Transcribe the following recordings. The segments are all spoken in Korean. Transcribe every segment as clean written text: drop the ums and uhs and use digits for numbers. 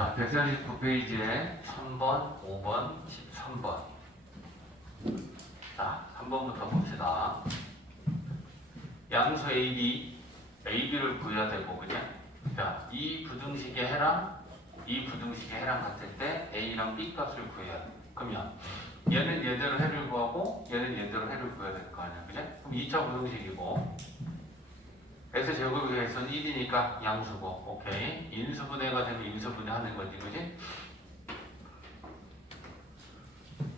자, 149페이지에 3번, 5번, 13번. 자, 3번부터 봅시다. 양수 AB를 구해야 되고, 그냥. 자, 이 부등식의 해랑, 이 부등식의 해랑 같을 때 A랑 B 값을 구해야 돼. 그러면 얘는 얘대로 해를 구하고, 얘는 얘대로 해를 구해야 될 거 아니야, 그죠? 그럼 2차 부등식이고, X제곱에 대해서는 1이니까 양수고, 오케이. 인수분해가 되면 인수분해 하는 거지, 그지?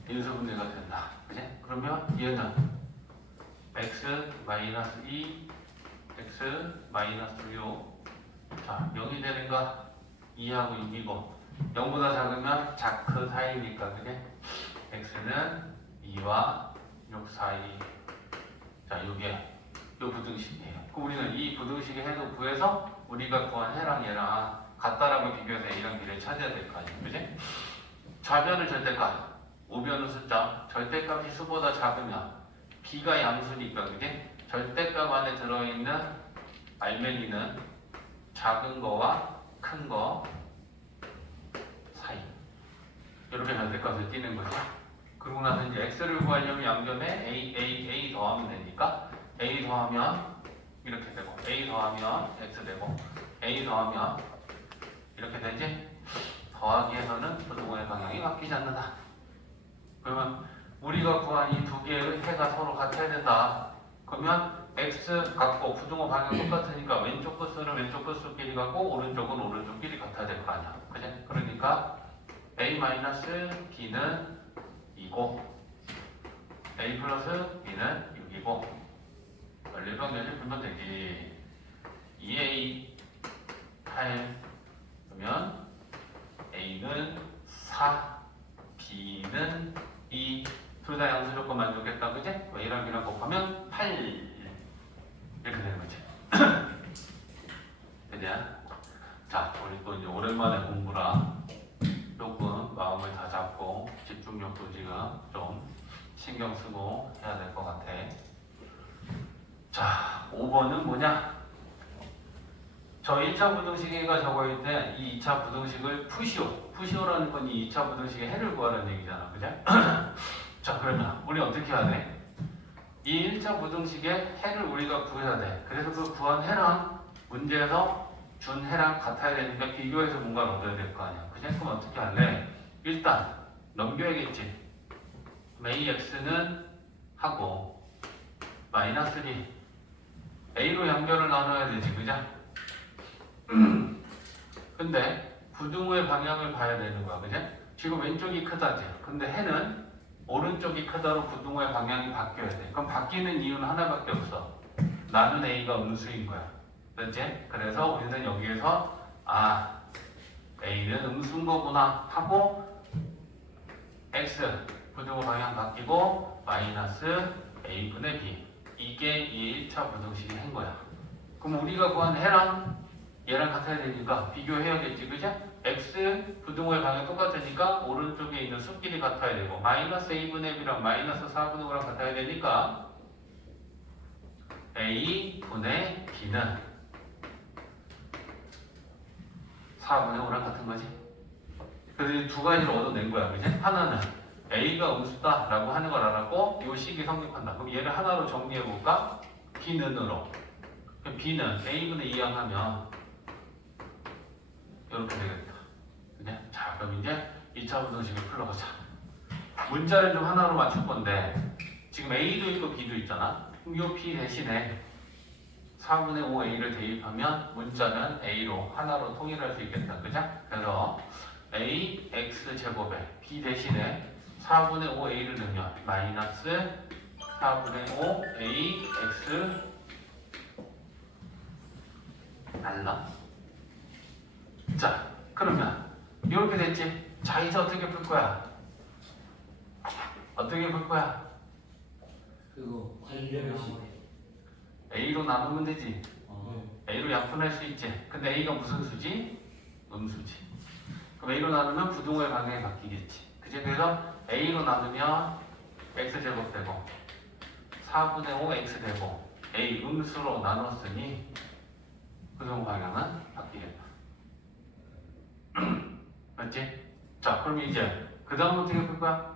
인수분해가 된다, 그지? 그러면 얘는 X-2, X-6. 자, 0이 되는가? 2하고 6이고, 0보다 작으면 자크 사이니까, 그지? X는 2와 6 사이. 자, 이게 이 부등식이에요. 그럼 우리는 이 부등식의 해도 구해서 우리가 구한 해랑 얘랑 같다라고 비교해서 A랑 B를 찾아야 될 거 아니에요, 그지? 좌변은 절대값, 우변은 숫자. 절대값이 수보다 작으면 B가 양수니까, 그지? 절대값 안에 들어있는 알맹이는 작은 거와 큰 거 사이. 이렇게 절대값을 띄는 거죠. 그러고 나서 이제 X를 구하려면 양변에 A 더하면 되니까 A 더하면 이렇게 되고, A 더하면 X 되고, A 더하면 이렇게 되지? 더하기에서는 부등호의 방향이 바뀌지 않는다. 그러면 우리가 구한 이 두 개의 해가 서로 같아야 된다. 그러면 X 같고 부등호 방향 똑같으니까 왼쪽 끝수는 왼쪽 끝수끼리 같고 오른쪽은 오른쪽끼리 같아야 될 거 아니야. 그지? 그러니까 A-B는 2고 A 플러스 B는 6이고 연립방정식 풀면 되지. 2A 8 그러면 A는 4 B는 2 둘 다 양수 조건 만족했다, 그지? A랑 B랑 곱하면 8 이렇게 되는 거지. 그냥 자, 우리 또 이제 오랜만에 공부라 조금 마음을 다 잡고 집중력도 지금 좀 신경 쓰고 해야 될 것 같아. 자, 5번은 뭐냐? 저 1차 부등식에가 적어있을 때 이 2차 부등식을 푸시오라는 건 이 2차 부등식의 해를 구하라는 얘기잖아, 그죠? 자, 그러면 우리 어떻게 해야 돼? 이 1차 부등식의 해를 우리가 구해야 돼. 그래서 그 구한 해랑 문제에서 준 해랑 같아야 되니까 비교해서 뭔가를 얻어야 될 거 아니야. 그죠? 그럼 어떻게 할래? 일단 넘겨야겠지. AX는 하고 마이너스 2 A로 양변을 나눠야 되지, 그죠? 근데 부등호의 방향을 봐야 되는 거야, 그죠? 지금 왼쪽이 크다지. 근데 해는 오른쪽이 크다로 부등호의 방향이 바뀌어야 돼. 그럼 바뀌는 이유는 하나밖에 없어. 나는 A가 음수인 거야. 그렇지? 그래서 우리는 여기에서 A는 음수인 거구나 하고 X 부등호 방향 바뀌고 마이너스 A분의 B 이게 이 1차 부등식이 한 거야. 그럼 우리가 구한 해랑 얘랑 같아야 되니까 비교해야겠지, 그죠? X 부등호의 방향 똑같으니까 오른쪽에 있는 수끼리 같아야 되고 마이너스 A분의 B랑 마이너스 4분의 5랑 같아야 되니까 A분의 B는 4분의 5랑 같은 거지. 그래서 이 두 가지를 얻어낸 거야, 그지? 하나는 A가 음수다 라고 하는 걸 알았고 이 식이 성립한다. 그럼 얘를 하나로 정리해볼까? B는으로. 그럼 B는 A분의 2양 하면 이렇게 되겠다. 그냥 자, 그럼 이제 2차 부등식을 풀어보자. 문자를 좀 하나로 맞출 건데 지금 A도 있고 B도 있잖아. 그럼 이 B 대신에 4분의 5A를 대입하면 문자는 A로 하나로 통일할 수 있겠다, 그죠? 그래서 A X 제곱에 B 대신에 4분의 5A를 넣으면 마이너스 4분의 5 A X 알라? 자, 그러면 이렇게 됐지? 자, 이제 어떻게 풀 거야? 어떻게 풀 거야? 그거 A로 나누면 되지. 네. A로 약분할 수 있지. 근데 A가 무슨 수지? 음수지. 그럼 A로 나누면 부등호의 방향이 바뀌겠지. 그치? 그래서 A로 나누면 X제곱 되고 4분의 5 X 되고 A 음수로 나눴으니 부등호 방향은 바뀌겠다. 맞지? 자, 그럼 이제 그 다음 어떻게 풀 거야?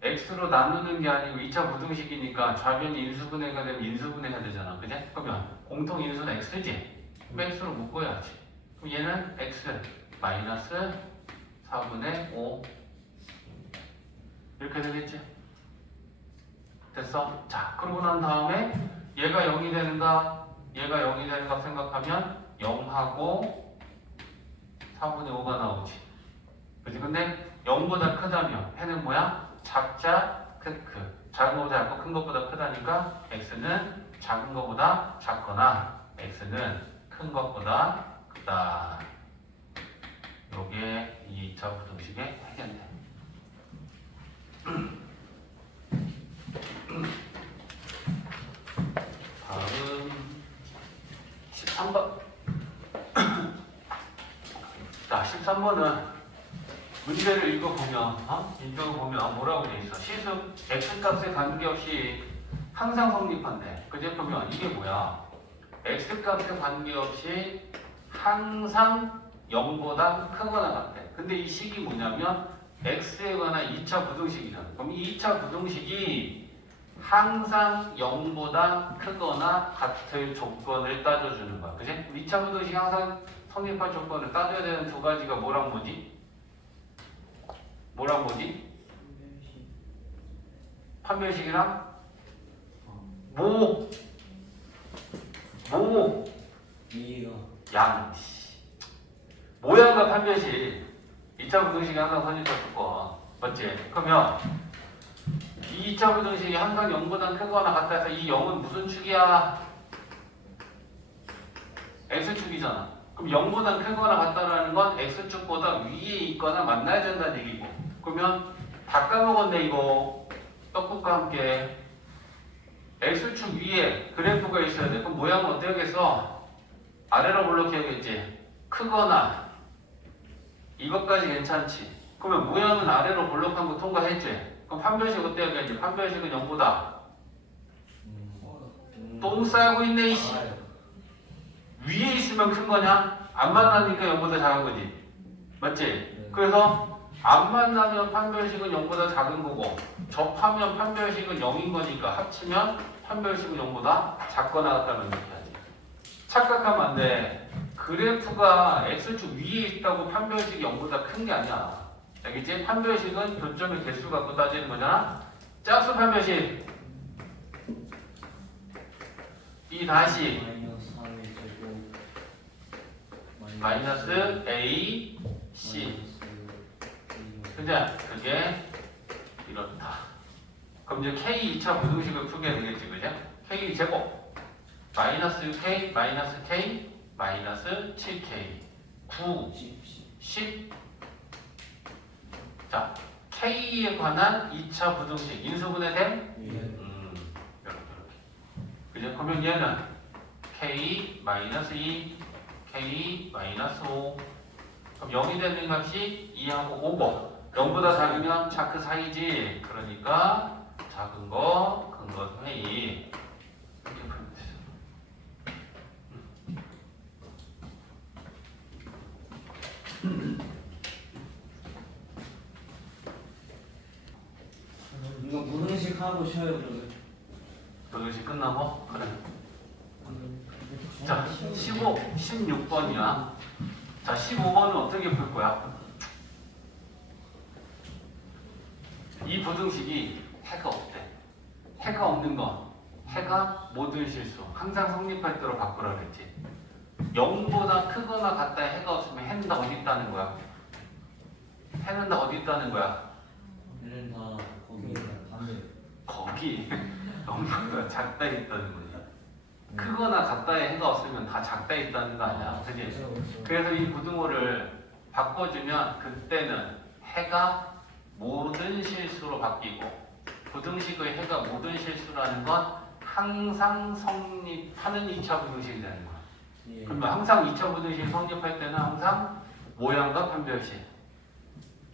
x로 나누는 게 아니고 2차 부등식이니까 좌변이 인수분해가 되면 인수분해가 되잖아. 그지? 그러면 공통 인수는 x지? 그럼 x로 묶어야지. 그럼 얘는 x 마이너스 4분의 5 이렇게 되겠지? 됐어? 자, 그러고 난 다음에 얘가 0이 되는가? 얘가 0이 되는가 생각하면 0하고 4분의 5가 나오지. 그치? 근데 0보다 크다면 해는 뭐야? 작자, 크크. 작은 것보다 작고 큰 것보다 크다니까 x는 작은 것보다 작거나 x는 큰 것보다 크다. 요게 2차 부등식의 해결돼. 다음 13번. 자, 13번은 문제를 읽어보면, 읽어보면 뭐라고 돼 있어? 시수 x값에 관계없이 항상 성립한대. 그제 보면 이게 뭐야? x값에 관계없이 항상 0보다 크거나 같대. 근데 이 식이 뭐냐면 x에 관한 2차 부등식이잖아. 그럼 이 2차 부등식이 항상 0보다 크거나 같을 조건을 따져주는 거야. 그지? 2차 부등식이 항상 성립할 조건을 따져야 되는 두 가지가 뭐랑 뭐지? 뭐랑 뭐지? 판별식이랑 뭐? 이해가 양. 모양과 판별식 2차 부등식이 항상 성립할 조건 맞지? 그러면 이 2차 부등식이 항상 0보다 크거나 같다 해서 이 0은 무슨 축이야? x축이잖아. 그럼 0보다 크거나 같다라는 건 x축보다 위에 있거나 만나야 된다는 얘기고. 그러면 다 까먹었네 이거. 떡국과 함께 x축 위에 그래프가 있어야 돼. 그럼 모양은 어떻게 하겠어? 아래로 볼록해야겠지. 크거나 이것까지 괜찮지. 그러면 모양은 아래로 볼록한 거 통과했지. 그럼 판별식 어떻게 하겠지? 판별식은 0보다 똥 싸고 있네 이씨. 위에 있으면 큰 거냐? 안 만나니까 0보다 작은 거지. 맞지? 네. 그래서 안 만나면 판별식은 0보다 작은 거고 접하면 판별식은 0인 거니까 합치면 판별식은 0보다 작거나 같다는 얘기하지. 착각하면 안 돼. 그래프가 x축 위에 있다고 판별식이 0보다 큰 게 아니야. 알겠지? 판별식은 교점의 개수 갖고 따지는 거잖아. 짝수 판별식 B 다시 마이너스 3의 제곱 마이너스 A C. 근데 그게 이렇다. 그럼 이제 K 2차 부등식을 풀게 되겠지, 그죠? K 제곱 마이너스 6K 마이너스 K 마이너스 7K 9 10. 자, K에 관한 2차 부등식 인수분해됨? 이렇게. 그죠? 그러면 얘는 K 마이너스 2 K 마이너스 5. 그럼 0이 되는 값이 2하고 5고 0보다 작으면 자크 사이지. 그러니까 작은 거, 큰 거 사이. 이렇게 풀면 되죠. 이거 무등식 하고 쉬어요 그러면. 도전식 끝나고? 그래. 자, 15, 16번이야. 자, 15번은 어떻게 풀 거야? 이 부등식이 해가 없대. 해가 없는 건 해가 모든 실수. 항상 성립할 대로 바꾸라 그랬지. 0보다 크거나 같다에 해가 없으면 해는 다 어디 있다는 거야? 해는 다 어디 있다는 거야? 얘는 다 거기 반대. 거기 0보다 작다에 있다는 거지. 크거나 같다에 해가 없으면 다 작다에 있다는 거 아니야. 그지? 그래서 이 부등호를 바꿔주면 그때는 해가 모든 실수로 바뀌고 부등식의 해가 모든 실수라는 건 항상 성립하는 2차 부등식이 되는 거야. 예. 그러면 항상 2차 부등식이 성립할 때는 항상 모양과 판별식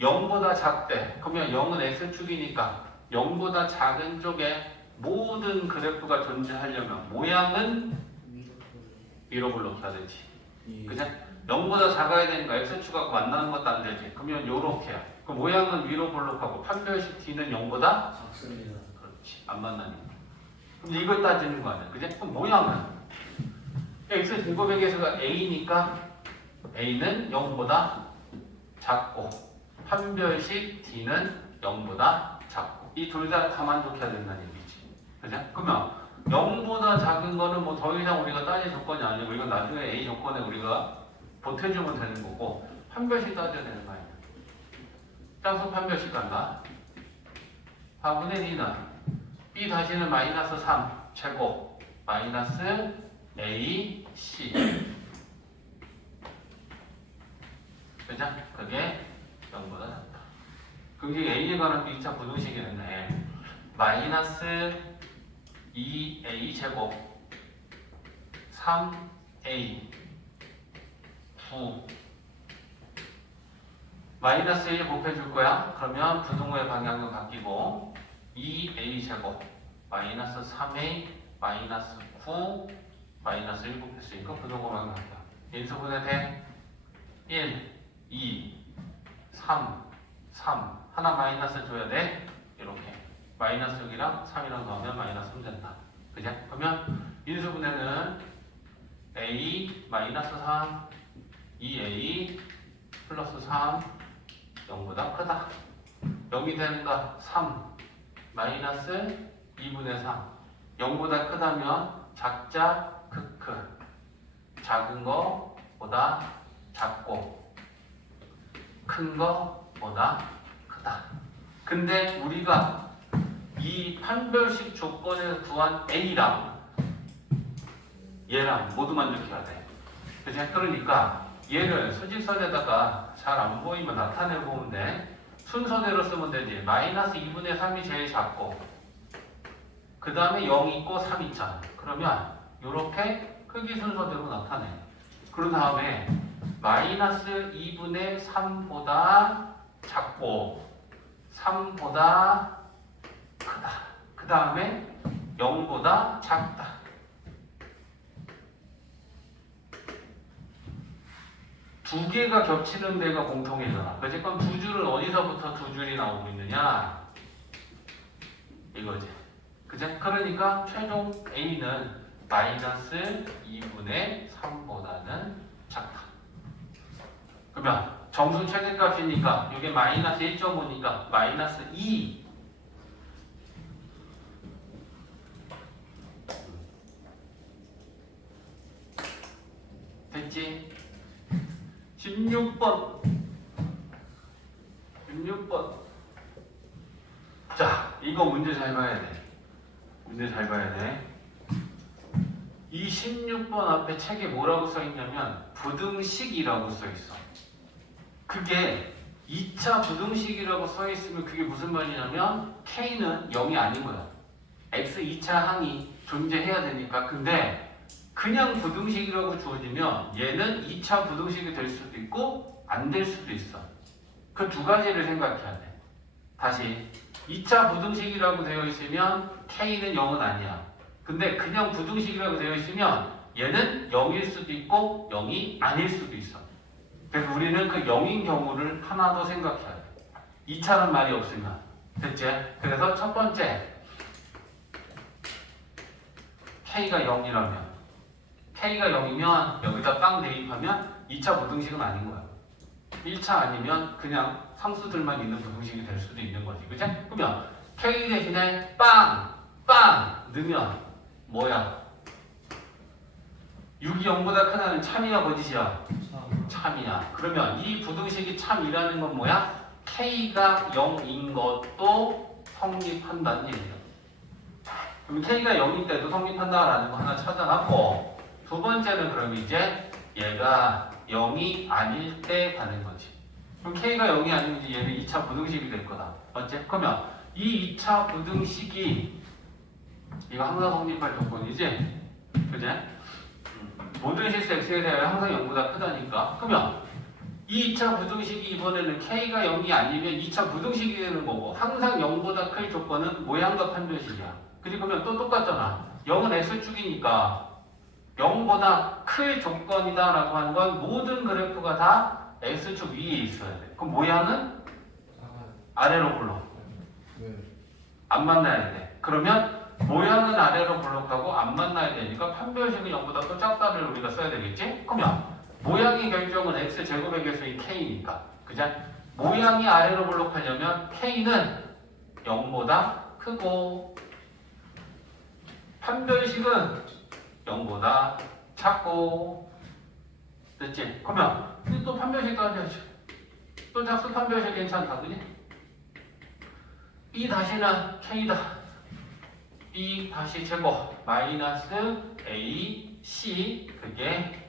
0보다 작대. 그러면 0은 x축이니까 0보다 작은 쪽에 모든 그래프가 존재하려면 모양은 위로 블록해야 되지. 예. 그죠? 0보다 작아야 되니까 x축하고 만나는 것도 안 되지. 그러면 요렇게야. 그 모양은 위로 볼록하고 판별식 t는 0보다 작습니다. 그렇지. 안 만나니까. 근데 이걸 따지는 거 아니야. 그죠? 그럼 모양은 x 제곱에게서가 a니까 a는 0보다 작고 판별식 t는 0보다 작고 이 둘 다 만족해야 된다는 얘기지. 그죠? 그러면 0보다 작은 거는 뭐 더 이상 우리가 따질 조건이 아니고 이건 나중에 A 조건에 우리가 보태주면 되는 거고 판별식 따져야 되는 거 아니야. 짝수 판별식 간다. 4분의 2는 B 다시는 마이너스 3 제곱 마이너스 A, C 그죠? 그게 0보다 작다. 그럼 이게 A에 관한 2차 부등식이었네. 마이너스 2A 제곱 3A 9 마이너스 1 곱해줄 거야. 그러면 부등호의 방향은 바뀌고 2A 제곱 마이너스 3A 마이너스 9 마이너스 1 곱했으니까 부등호 방향 바뀌어. 인수분해 돼. 1, 2, 3, 3 하나 마이너스 줘야 돼. 이렇게 마이너스 6이랑 3이랑 넣으면 마이너스 3 된다. 그죠? 그러면 인수분해는 A 마이너스 3 2A 플러스 3 0보다 크다. 0이 되는가? 3 마이너스 2분의 3 0보다 크다면 작자 크크 작은 거보다 작고 큰 거보다 크다. 근데 우리가 이 판별식 조건에서 구한 A랑 얘랑 모두 만족해야 돼. 그치? 그러니까 얘를 수직선에다가 잘 안 보이면 나타내고 보면 돼. 순서대로 쓰면 되지. 마이너스 2분의 3이 제일 작고 그 다음에 0 있고 3 있잖아. 그러면 이렇게 크기 순서대로 나타내. 그런 다음에 마이너스 2분의 3보다 작고 3보다 크다. 그 다음에 0보다 작다. 두 개가 겹치는 데가 공통이잖아. 그치? 그럼 두 줄은 어디서부터 두 줄이 나오고 있느냐? 이거지. 그치? 그러니까 최종 A는 마이너스 2분의 3보다는 작다. 그러면 정수 최대값이니까 이게 마이너스 1.5니까 마이너스 2 됐지? 16번 자, 이거 문제 잘 봐야 돼. 문제 잘 봐야 돼. 이 16번 앞에 책에 뭐라고 써있냐면 부등식이라고 써있어. 그게 2차 부등식이라고 써있으면 그게 무슨 말이냐면 K는 0이 아닌 거야. X 2차 항이 존재해야 되니까. 근데 그냥 부등식이라고 주어지면 얘는 2차 부등식이 될 수도 있고 안 될 수도 있어. 그 두 가지를 생각해야 돼. 다시 2차 부등식이라고 되어 있으면 K는 0은 아니야. 근데 그냥 부등식이라고 되어 있으면 얘는 0일 수도 있고 0이 아닐 수도 있어. 그래서 우리는 그 0인 경우를 하나 더 생각해야 돼. 2차는 말이 없으면. 됐지? 그래서 첫 번째 K가 0이라면 K가 0이면 여기다 빵 대입하면 2차 부등식은 아닌 거야. 1차 아니면 그냥 상수들만 있는 부등식이 될 수도 있는 거지. 그치? 그러면 K 대신에 빵 넣으면 뭐야? 6이 0보다 크다는 참이야 거짓이야? 참이야. 그러면 이 부등식이 참이라는 건 뭐야? K가 0인 것도 성립한다는 얘기야. 그럼 K가 0일 때도 성립한다라는 거 하나 찾아놨고, 두 번째는 그럼 이제 얘가 0이 아닐 때 가는 거지. 그럼 K가 0이 아니면 이제 얘는 2차 부등식이 될 거다. 맞지? 그러면 이 2차 부등식이 이거 항상 성립할 조건이지? 그지? 모든 실수 x에 대하여 항상 0보다 크다니까. 그러면 이 2차 부등식이 이번에는 K가 0이 아니면 2차 부등식이 되는 거고, 항상 0보다 클 조건은 모양과 판별식이야. 그지? 그러면 또 똑같잖아. 0은 x축이니까 0보다 클 조건이다 라고 하는 건 모든 그래프가 다 x축 위에 있어야 돼. 그럼 모양은 아래로 굴러. 안 만나야 돼. 그러면 모양은 아래로 블록하고 안 만나야 되니까 판별식은 0보다 또 작다를 우리가 써야 되겠지? 그러면 모양의 결정은 x제곱의 개수인 k니까 그죠? 모양이 아래로 블록하려면 k는 0보다 크고 판별식은 0보다 작고 됐지? 그러면 또 판별식 따져야지. 또 작수 판별식 괜찮다 그지? b 다시는 k다. b 다시 제곱 마이너스 a c 그게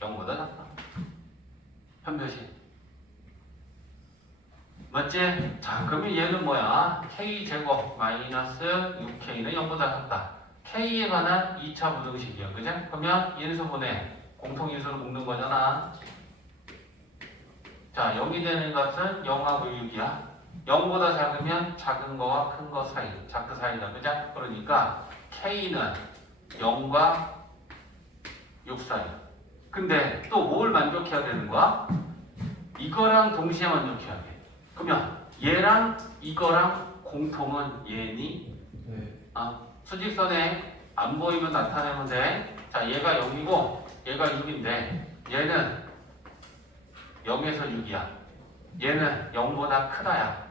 0보다 작다. 판별식 맞지? 자 그러면 얘는 뭐야? k 제곱 마이너스 6k는 0보다 작다. k에 관한 2차 부등식이야 그죠? 그러면 인수분해 공통인수로 묶는 거잖아. 자 0이 되는 것은 0하고 6이야. 0보다 작으면 작은 거와 큰 거 사이, 작그 사이다. 그죠? 그러니까 K는 0과 6 사이. 근데 또 뭘 만족해야 되는 거야? 이거랑 동시에 만족해야 돼. 그러면 얘랑 이거랑 공통은 얘니? 네. 수직선에 안 보이면 나타내면 돼. 자, 얘가 0이고 얘가 6인데 얘는 0에서 6이야. 얘는 0보다 크다야.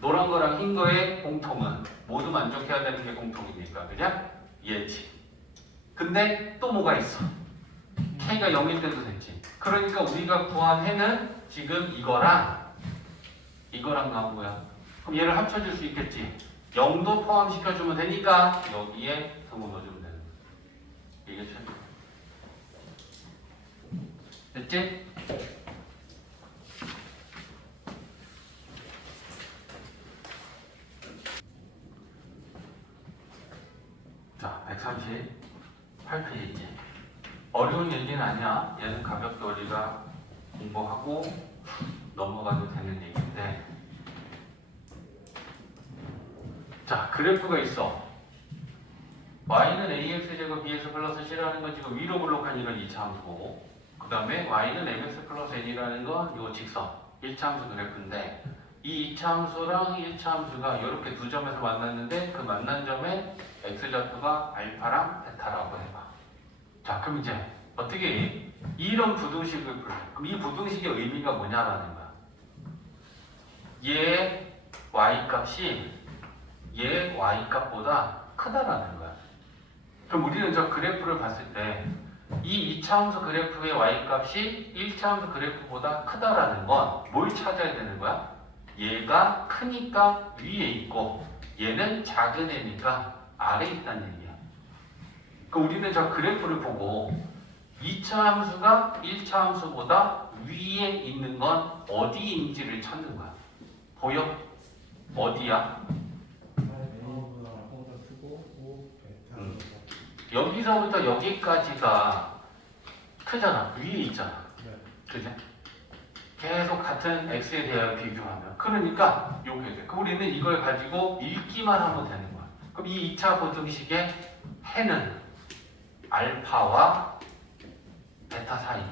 노란 거랑 흰 거의 공통은 모두 만족해야 되는 게 공통이니까 그냥 얘지. 근데 또 뭐가 있어? k가 0일 때도 됐지. 그러니까 우리가 구한 해는 지금 이거랑 나온 거야. 그럼 얘를 합쳐줄 수 있겠지. 0도 포함시켜주면 되니까 여기에 등호 넣어주면 되는 거야. 이게 최고. 됐지? 자, 138페이지. 어려운 얘기는 아니야. 얘는 가볍게 우리가 공부하고 넘어가도 되는 얘기인데. 자, 그래프가 있어. y는 ax제곱 bx 플러스 c라는 건 지금 위로 블록한 이건 2차 함수고, 그 다음에 y는 mx 플러스 n이라는 건 요 직선 1차 함수 그래프인데, 이 2차 함수랑 1차 함수가 이렇게 두 점에서 만났는데 그 만난 점에 x좌표가 알파랑 베타라고 해봐. 자, 그럼 이제 어떻게 해? 이런 부등식을 풀어. 그럼 이 부등식의 의미가 뭐냐라는 거야. 얘 y값이 얘 y값보다 크다라는 거야. 그럼 우리는 저 그래프를 봤을 때 이 2차 함수 그래프의 y값이 1차 함수 그래프보다 크다라는 건 뭘 찾아야 되는 거야? 얘가 크니까 위에 있고 얘는 작은 애니까 아래에 있다는 얘기야. 그럼 우리는 저 그래프를 보고 2차 함수가 1차 함수보다 위에 있는 건 어디인지를 찾는 거야. 보여? 어디야? 여기서부터 여기까지가 크잖아. 위에 있잖아. 그죠? 계속 같은 x에 대하여 비교하면. 그러니까 요게 돼. 그럼 우리는 이걸 가지고 읽기만 하면 되는 거야. 그럼 이 2차 부등식의 해는 알파와 베타 사이.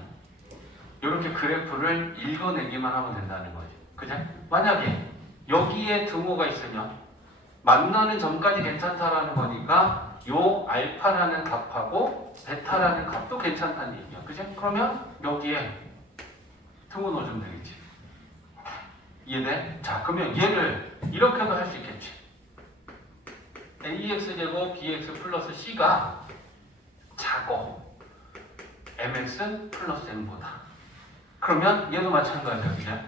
이렇게 그래프를 읽어내기만 하면 된다는 거지. 그죠? 만약에 여기에 등호가 있으면 만나는 점까지 괜찮다라는 거니까 요 알파라는 값하고 베타라는 값도 괜찮다는 얘기야. 그죠? 그러면 여기에 등호 넣어주면 되겠지. 이해돼? 자, 그러면 얘를 이렇게도 할 수 있겠지. ax제곱 bx 플러스 c가 작고 mx 플러스 n보다. 그러면 얘도 마찬가지야. 그죠?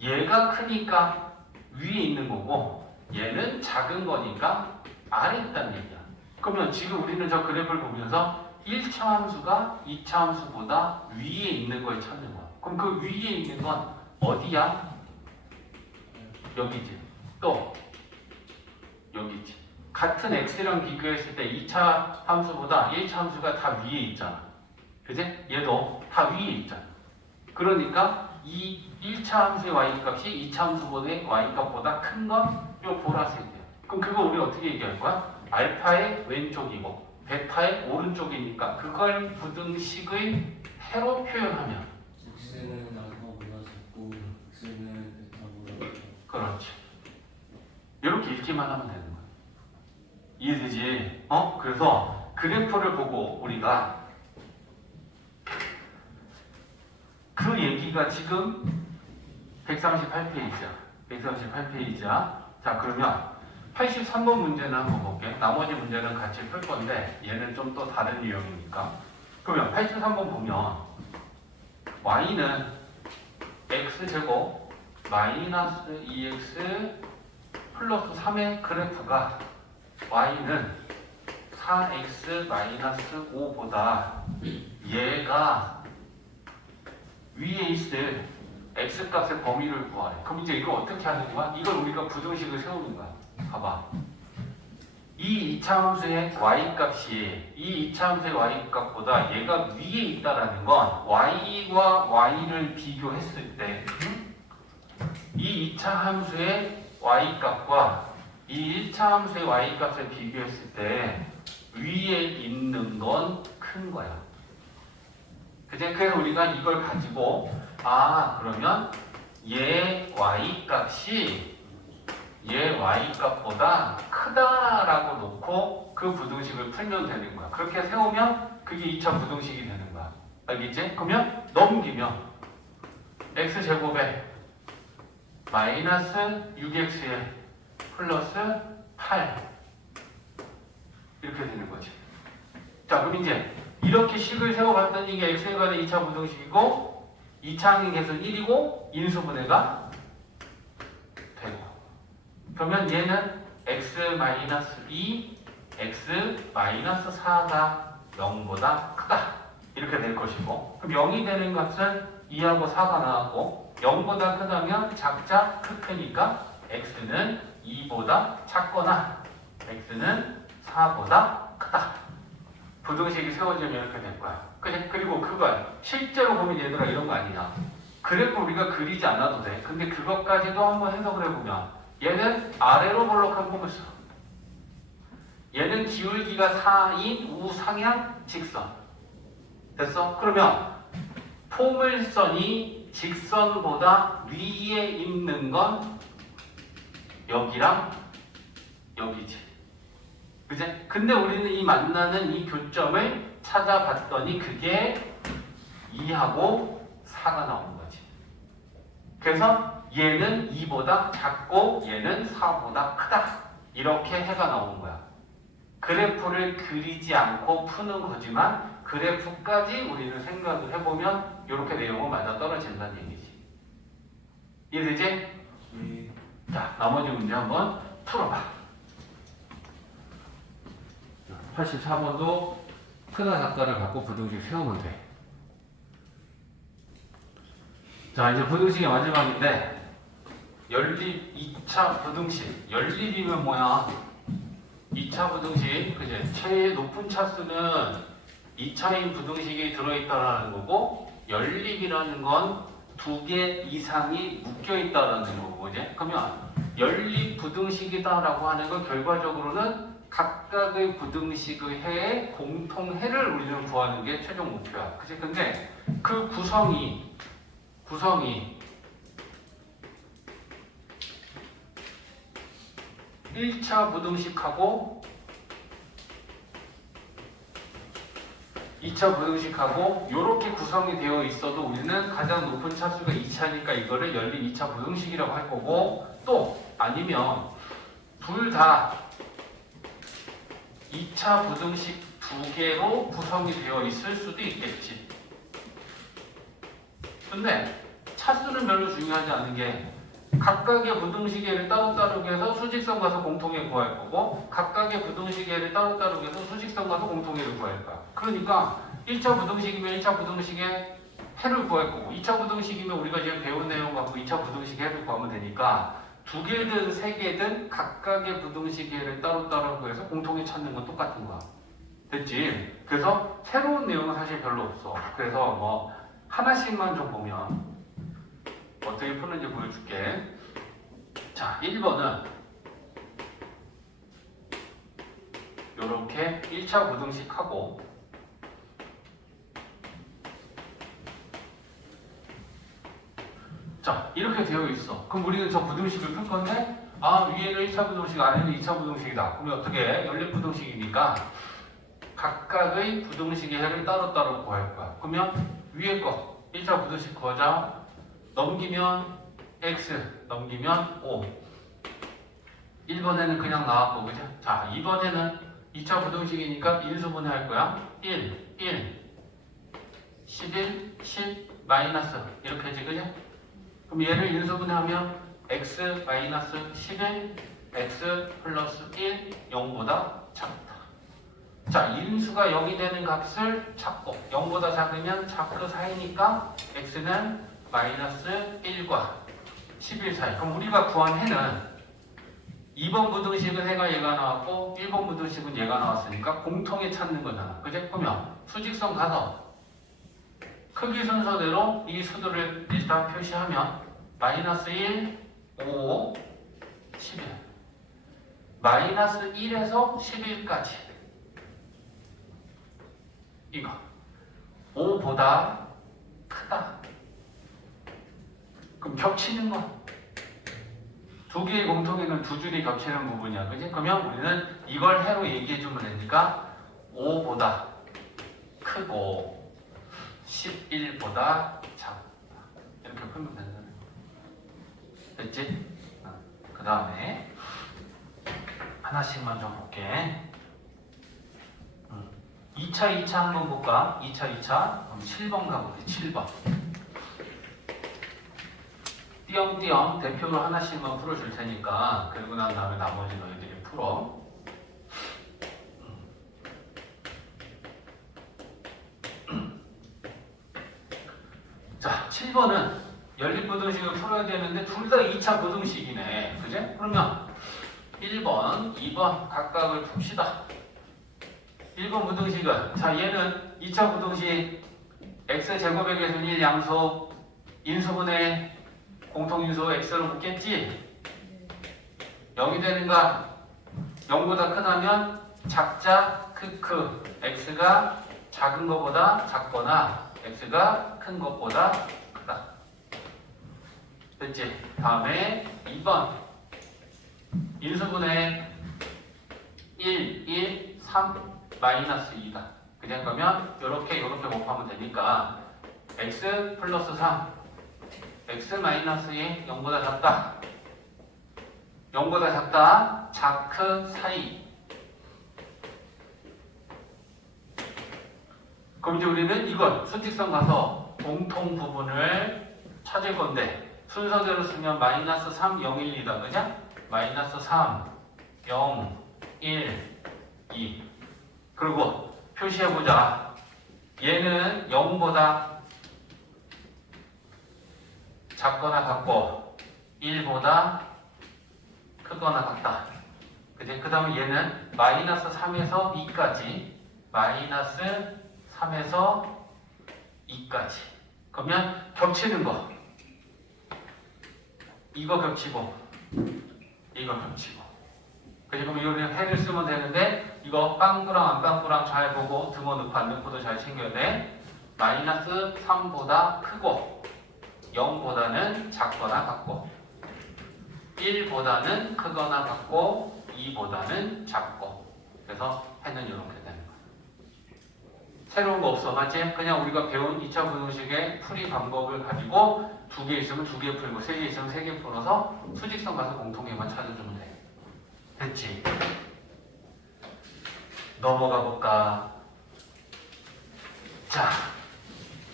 얘가 크니까 위에 있는 거고 얘는 작은 거니까 아래에 있다는 얘기야. 그러면 지금 우리는 저 그래프를 보면서 1차 함수가 2차 함수보다 위에 있는 걸 찾는 거야. 그럼 그 위에 있는 건 어디야? 여기지. 또 여기지. 같은 x랑 비교했을 때 2차 함수보다 1차 함수가 다 위에 있잖아. 그지? 얘도 다 위에 있잖아. 그러니까 이 1차 함수의 y값이 2차 함수보다의 y값보다 큰 건 요 보라색이야. 그럼 그거 우리 어떻게 얘기할 거야? 알파의 왼쪽이고 베타의 오른쪽이니까 그걸 부등식의 해로 표현하면 x는 알파보다 작고 x는 베타보다 커. 그렇지. 이렇게 읽기만 하면 되는 거야. 이해되지? 그래서 그래프를 보고 우리가 그 얘기가 지금 138페이지야. 138페이지야. 자, 그러면 83번 문제는 한번 볼게. 나머지 문제는 같이 풀 건데 얘는 좀 또 다른 유형이니까. 그러면 83번 보면 y는 x제곱 마이너스 2x 플러스 3의 그래프가 y는 4x 마이너스 5보다 얘가 위에 있을 x값의 범위를 구하래. 그럼 이제 이거 어떻게 하는 거야? 이걸 우리가 부등식을 세우는 거야. 봐봐. 이 이차함수의 y값이 이 이차함수의 y값보다 얘가 위에 있다라는 건 y와 y를 비교했을 때 이 2차 함수의 y값과 이 1차 함수의 y값을 비교했을 때 위에 있는 건 큰 거야. 그래서 우리가 이걸 가지고 그러면 얘 y값이 얘 y값보다 크다라고 놓고 그 부등식을 풀면 되는 거야. 그렇게 세우면 그게 2차 부등식이 되는 거야. 알겠지? 그러면 넘기면 x제곱에 마이너스 6x에 플러스 8 이렇게 되는 거지. 자, 그럼 이제 이렇게 식을 세워봤더니 이게 x에 관한 2차 부등식이고 2차 항의 개수는 1이고 인수분해가 되고 그러면 얘는 x-2, x-4가 0보다 크다 이렇게 될 것이고 그럼 0이 되는 값은 2하고 4가 나왔고 0보다 크다면 작자 크니까 x는 2보다 작거나 x는 4보다 크다. 부등식이 세워지면 이렇게 될 거야. 그치? 그리고 그걸 실제로 보면 얘들아 이런 거 아니냐. 그래프 우리가 그리지 않아도 돼. 근데 그것까지도 한번 해석을 해보면 얘는 아래로 볼록한 폼을 써. 얘는 기울기가 4인 우상향 직선. 됐어? 그러면 포물선이 직선보다 위에 있는 건 여기랑 여기지. 그치? 근데 우리는 이 만나는 이 교점을 찾아봤더니 그게 2하고 4가 나온 거지. 그래서 얘는 2보다 작고 얘는 4보다 크다. 이렇게 해가 나온 거야. 그래프를 그리지 않고 푸는 거지만 그래프까지 우리는 생각을 해보면 이렇게 내용은 맞아 떨어진다는 얘기지. 이해되지? 네. 자, 나머지 문제 한번 풀어봐. 84번도 크다 작다를 갖고 부등식 세우면 돼. 자, 이제 부등식이 마지막인데 연립 2차 부등식. 연립이면 뭐야? 2차 부등식, 그지? 최 높은 차수는 2차인 부등식이 들어있다라는 거고 연립이라는 건 2개 이상이 묶여있다라는 거고, 그지? 그러면 연립 부등식이다라고 하는 건 결과적으로는 각각의 부등식의 해의 공통해를 우리는 구하는 게 최종 목표야. 그치? 근데 그 구성이 1차 부등식하고 2차 부등식하고 이렇게 구성이 되어 있어도 우리는 가장 높은 차수가 2차니까 이거를 연립 2차 부등식이라고 할 거고 또 아니면 둘 다 2차 부등식 두 개로 구성이 되어 있을 수도 있겠지. 근데 차수는 별로 중요하지 않은 게 각각의 부등식의를 따로따로 해서 수직선 가서 공통해 구할 거고 각각의 부등식의를 따로따로 해서 수직선 가서 공통해를 구할 거야. 그러니까 1차 부등식이면 1차 부등식의 해를 구할 거고 2차 부등식이면 우리가 지금 배운 내용 갖고 2차 부등식의 해를 구하면 되니까 두 개든 세 개든 각각의 부등식의를 따로따로 구해서 공통해 찾는 건 똑같은 거야. 됐지? 그래서 새로운 내용은 사실 별로 없어. 그래서 뭐 하나씩만 좀 보면 어떻게 푸는지 보여줄게. 자, 1번은 요렇게 1차 부등식하고 자 이렇게 되어 있어. 그럼 우리는 저 부등식을 풀 건데 위에는 1차 부등식 아래는 2차 부등식이다. 그러면 어떻게 연립부등식이니까 각각의 부등식의 해를 따로따로 구할 거야. 그러면 위에 거 1차 부등식 구하자. 넘기면 x 넘기면 5 1번에는 그냥 나왔고 그죠? 자 2번에는 2차 부등식이니까 인수분해 할 거야. 1, 11, 10, 마이너스 이렇게 하지 그죠? 그럼 얘를 인수분해하면 x 마이너스 11, x 플러스 1, 0보다 작다. 자, 인수가 0이 되는 값을 찾고 0보다 작으면 작그 사이니까 x는 마이너스 1과 11 사이. 그럼 우리가 구한 해는 2번 부등식은 해가 얘가 나왔고 1번 부등식은 얘가 나왔으니까 공통에 찾는 거잖아. 그제? 그러면 수직선 가서 크기 순서대로 이 수들을 일단 표시하면 마이너스 1, 5, 11 마이너스 1에서 11까지 이거 5보다 크다. 그럼 겹치는 거 두 개의 공통에는 두 줄이 겹치는 부분이야. 그지? 그러면 우리는 이걸 해로 얘기해주면 되니까 5보다 크고 11보다 작다. 이렇게 풀면 된다는 거. 됐지? 그 다음에 하나씩만 좀 볼게. 2차 한번 볼까? 2차 그럼 7번 가볼게. 7번 띄엄띄엄 대표로 하나씩만 풀어줄 테니까 그리고 난 다음에 나머지 너희들이 풀어. 자 7번은 연립부등식을 풀어야 되는데 둘 다 2차 부등식이네. 그제? 그러면 1번, 2번 각각을 풉시다. 1번 부등식은 자 얘는 2차 부등식 x제곱의 계순 1 양수 인수분해 공통인수 x로 묶겠지? 0이 되는가? 0보다 크다면 작자 크크 x가 작은 것보다 작거나 x가 큰 것보다 크다. 됐지? 다음에 2번 인수분해 1, 1, 3 마이너스 2다. 그냥 그러면 요렇게 곱하면 되니까 x 플러스 3 x 마이너스 2 0보다 작다. 0보다 작다. 자크 사이. 그럼 이제 우리는 이걸 수직선 가서 공통 부분을 찾을 건데 순서대로 쓰면 마이너스 3, 0, 1, 2다. 그냥 마이너스 3, 0, 1, 2 그리고 표시해보자. 얘는 0보다 작거나 같고 1보다 크거나 같다. 그제? 그 다음에 얘는 마이너스 3에서 2까지 마이너스 3에서 2까지 그러면 겹치는 거 이거 겹치고 이거 겹치고 그리고 그러면 해를 쓰면 되는데 이거 빵꾸랑 안 빵꾸랑 잘 보고 등호 넣고 안 넣고도 잘 챙겨야 돼. 마이너스 3보다 크고 0보다는 작거나 같고 1보다는 크거나 같고 2보다는 작고 그래서 해는 이렇게 되는 거야. 새로운 거 없어. 맞지? 그냥 우리가 배운 2차 부등식의 풀이 방법을 가지고 2개 있으면 2개 풀고 3개 있으면 3개 풀어서 수직선 가서 공통점만 찾아주면 돼. 됐지? 넘어가 볼까? 자,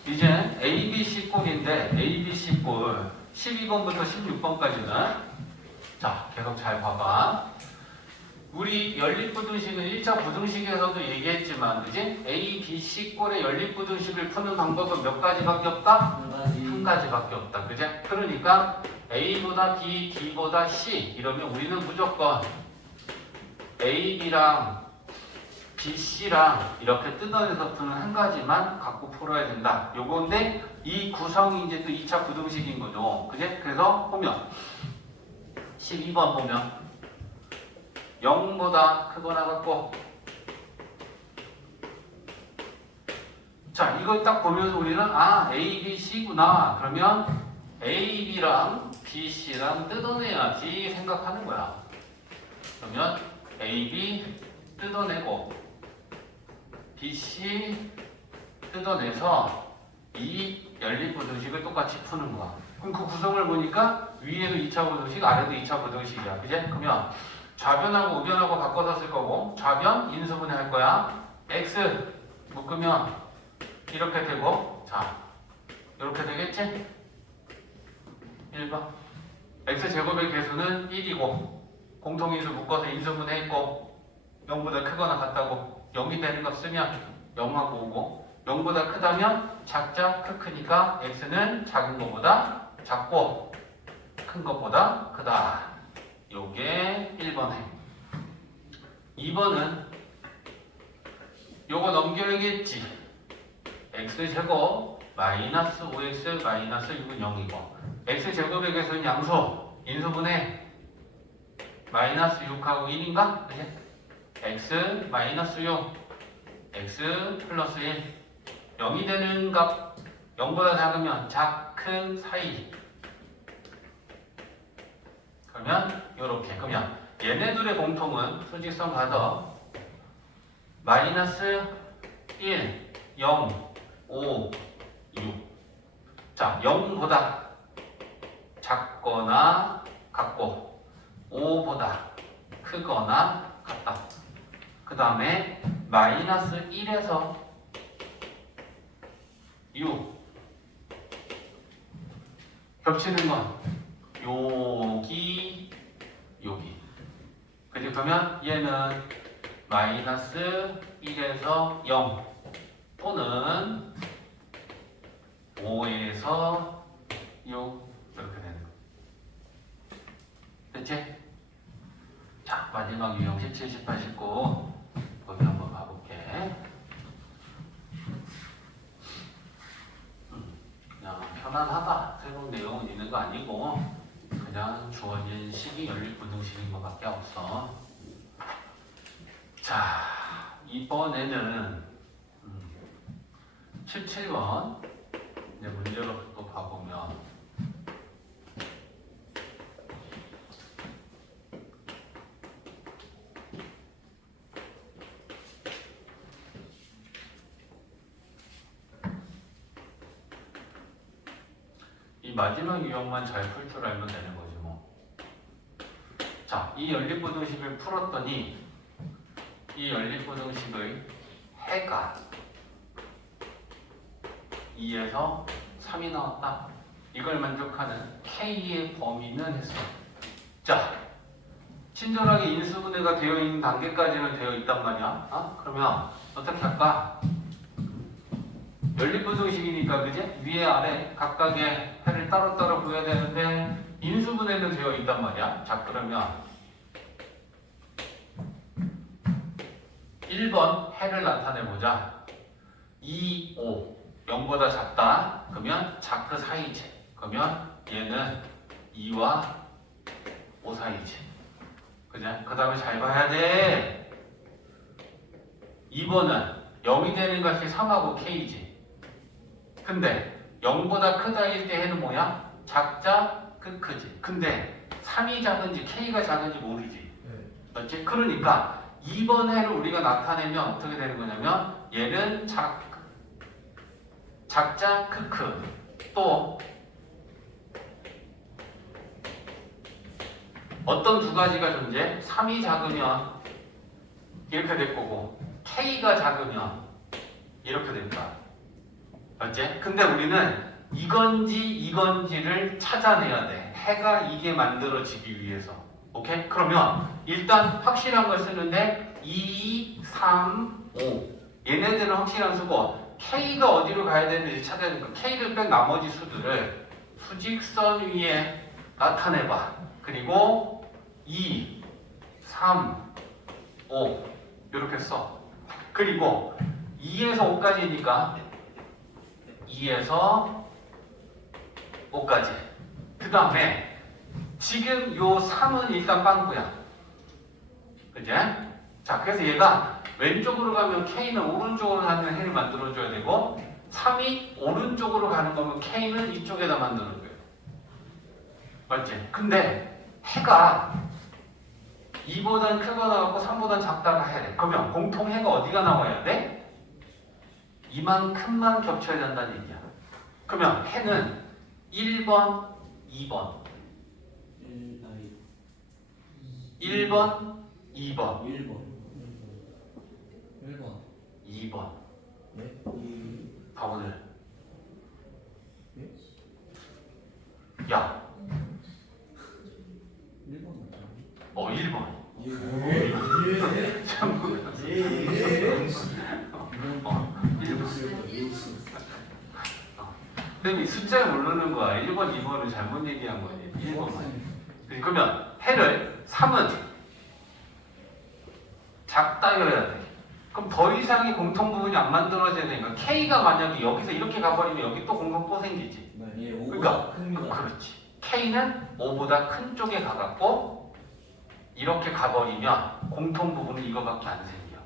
이제 ABC 꼴인데 ABC 꼴 12번부터 16번까지는 자, 계속 잘 봐봐. 우리 연립부등식은 1차 부등식에서도 얘기했지만 그지? A, B, C 꼴의 연립부등식을 푸는 방법은 몇 가지밖에 없다? 한 가지밖에 없다. 그제? 그러니까 A보다 B, D보다 C 이러면 우리는 무조건 A, B랑 B, C랑 이렇게 뜯어내서 푸는 한 가지만 갖고 풀어야 된다. 요건데 이 구성이 이제 또 2차 부등식인 거죠. 그제? 그래서 보면 12번 보면 0보다 크거나 같고 자, 이걸 딱 보면서 우리는 아, A, B, C구나. 그러면 A, B랑 B, C랑 뜯어내야지 생각하는 거야. 그러면 A, B 뜯어내고 B, C 뜯어내서 이 연립부등식을 똑같이 푸는 거야. 그럼 그 구성을 보니까 위에도 2차 부등식, 아래도 2차 부등식이야. 그제? 그러면 좌변하고 우변하고 바꿔서 쓸 거고 좌변 인수분해 할 거야. X 묶으면 이렇게 되고 자 이렇게 되겠지? 1번 X제곱의 개수는 1이고 공통인수 묶어서 인수분해했고 0보다 크거나 같다고 0이 되는 거 쓰면 0하고 5고 0보다 크다면 작자 크니까 X는 작은 것보다 작고 큰 것보다 크다. 요게 1번에 2번은 요거 넘겨야겠지. X제곱 마이너스 5X 마이너스 6은 0이고 X제곱의 개수는 양수 인수분해 마이너스 6하고 1인가? 그치? X 마이너스 6 X 플러스 1 0이 되는 값 0보다 작으면 큰 사이 그러면 요렇게 그러면 얘네들의 공통은 수직선 가더 마이너스 1 0 5 6 자 0보다 작거나 같고 5보다 크거나 같다. 그 다음에 마이너스 1에서 6 겹치는 건 여기 그지? 그러면 얘는 마이너스 1에서 0 또는 5에서 6 이렇게 되는 거 됐지? 자 마지막 유형 17, 18, 19 거기 한번 가볼게. 그냥 편안하다. 새로운 내용은 있는 거 아니고 그냥 주어진 식이 연립부등식인 것밖에 없어. 자 이번에는 17번 이제 문제로 또 봐보면 이 마지막 유형만 잘 풀 줄 알면 되는 거지 뭐. 자, 이 연립부등식을 풀었더니 이 연립부등식의 해가 2에서 3이 나왔다. 이걸 만족하는 K의 범위는 했어. 자, 친절하게 인수분해가 되어 있는 단계까지는 되어 있단 말이야. 그러면 어떻게 할까? 연립부등식이니까 그지? 위에 아래 각각의 해를 따로따로 보여야 되는데 인수분해는 되어 있단 말이야. 자 그러면 1번 해를 나타내보자. 2, 5 0보다 작다. 그러면 자크 사이지. 그러면 얘는 2와 5 사이지. 그죠? 그 다음에 잘 봐야 돼. 2번은 0이 되는 것이 3하고 K지. 근데 0보다 크다일 때 해는 뭐야? 작자 크지. 근데 3이 작은지 K가 작은지 모르지. 맞지? 그러니까 2번 해를 우리가 나타내면 어떻게 되는 거냐면 얘는 작자 크크 또 어떤 두 가지가 존재? 3이 작으면 이렇게 될 거고 K가 작으면 이렇게 될 거야. 맞지? 근데 우리는 이건지를 찾아내야 돼. 해가 이게 만들어지기 위해서. 오케이? 그러면 일단 확실한 걸 쓰는데 2, 3, 5 얘네들은 확실한 수고 K가 어디로 가야 되는지 찾아야 되니까 K를 뺀 나머지 수들을 수직선 위에 나타내봐. 그리고 2, 3, 5 이렇게 써. 그리고 2에서 5까지니까 2에서 5까지. 그 다음에 지금 요 3은 일단 빵꾸야. 그제? 자, 그래서 얘가 왼쪽으로 가면 K는 오른쪽으로 가는 해를 만들어줘야 되고 3이 오른쪽으로 가는 거면 K는 이쪽에다 만드는 거예요. 맞지? 근데 해가 2보단 크거나 같고 3보단 작다가 해야 돼. 그러면 공통해가 어디가 나와야 돼? 이만큼만 겹쳐야 된다는 얘기야. 그러면 해는 1번, 2번. 1번, 2번. 1번. 2번. 네? 바보들. 예? 야, 1번. 1번. 예. 전부. 선생님이 숫자를 모르는 거야. 1번, 2번을 잘못 얘기한 거지. 1번만. 그러면 해를 3은 작다여야 돼. 그럼 더 이상의 공통 부분이 안 만들어져야 되니까 K가 만약에 여기서 이렇게 가버리면 여기 또 공통 또 생기지. 예, 5보다 그러니까 큽니다. 그렇지. K는 5보다 큰 쪽에 가갖고 이렇게 가버리면 공통 부분은 이거밖에 안 생겨.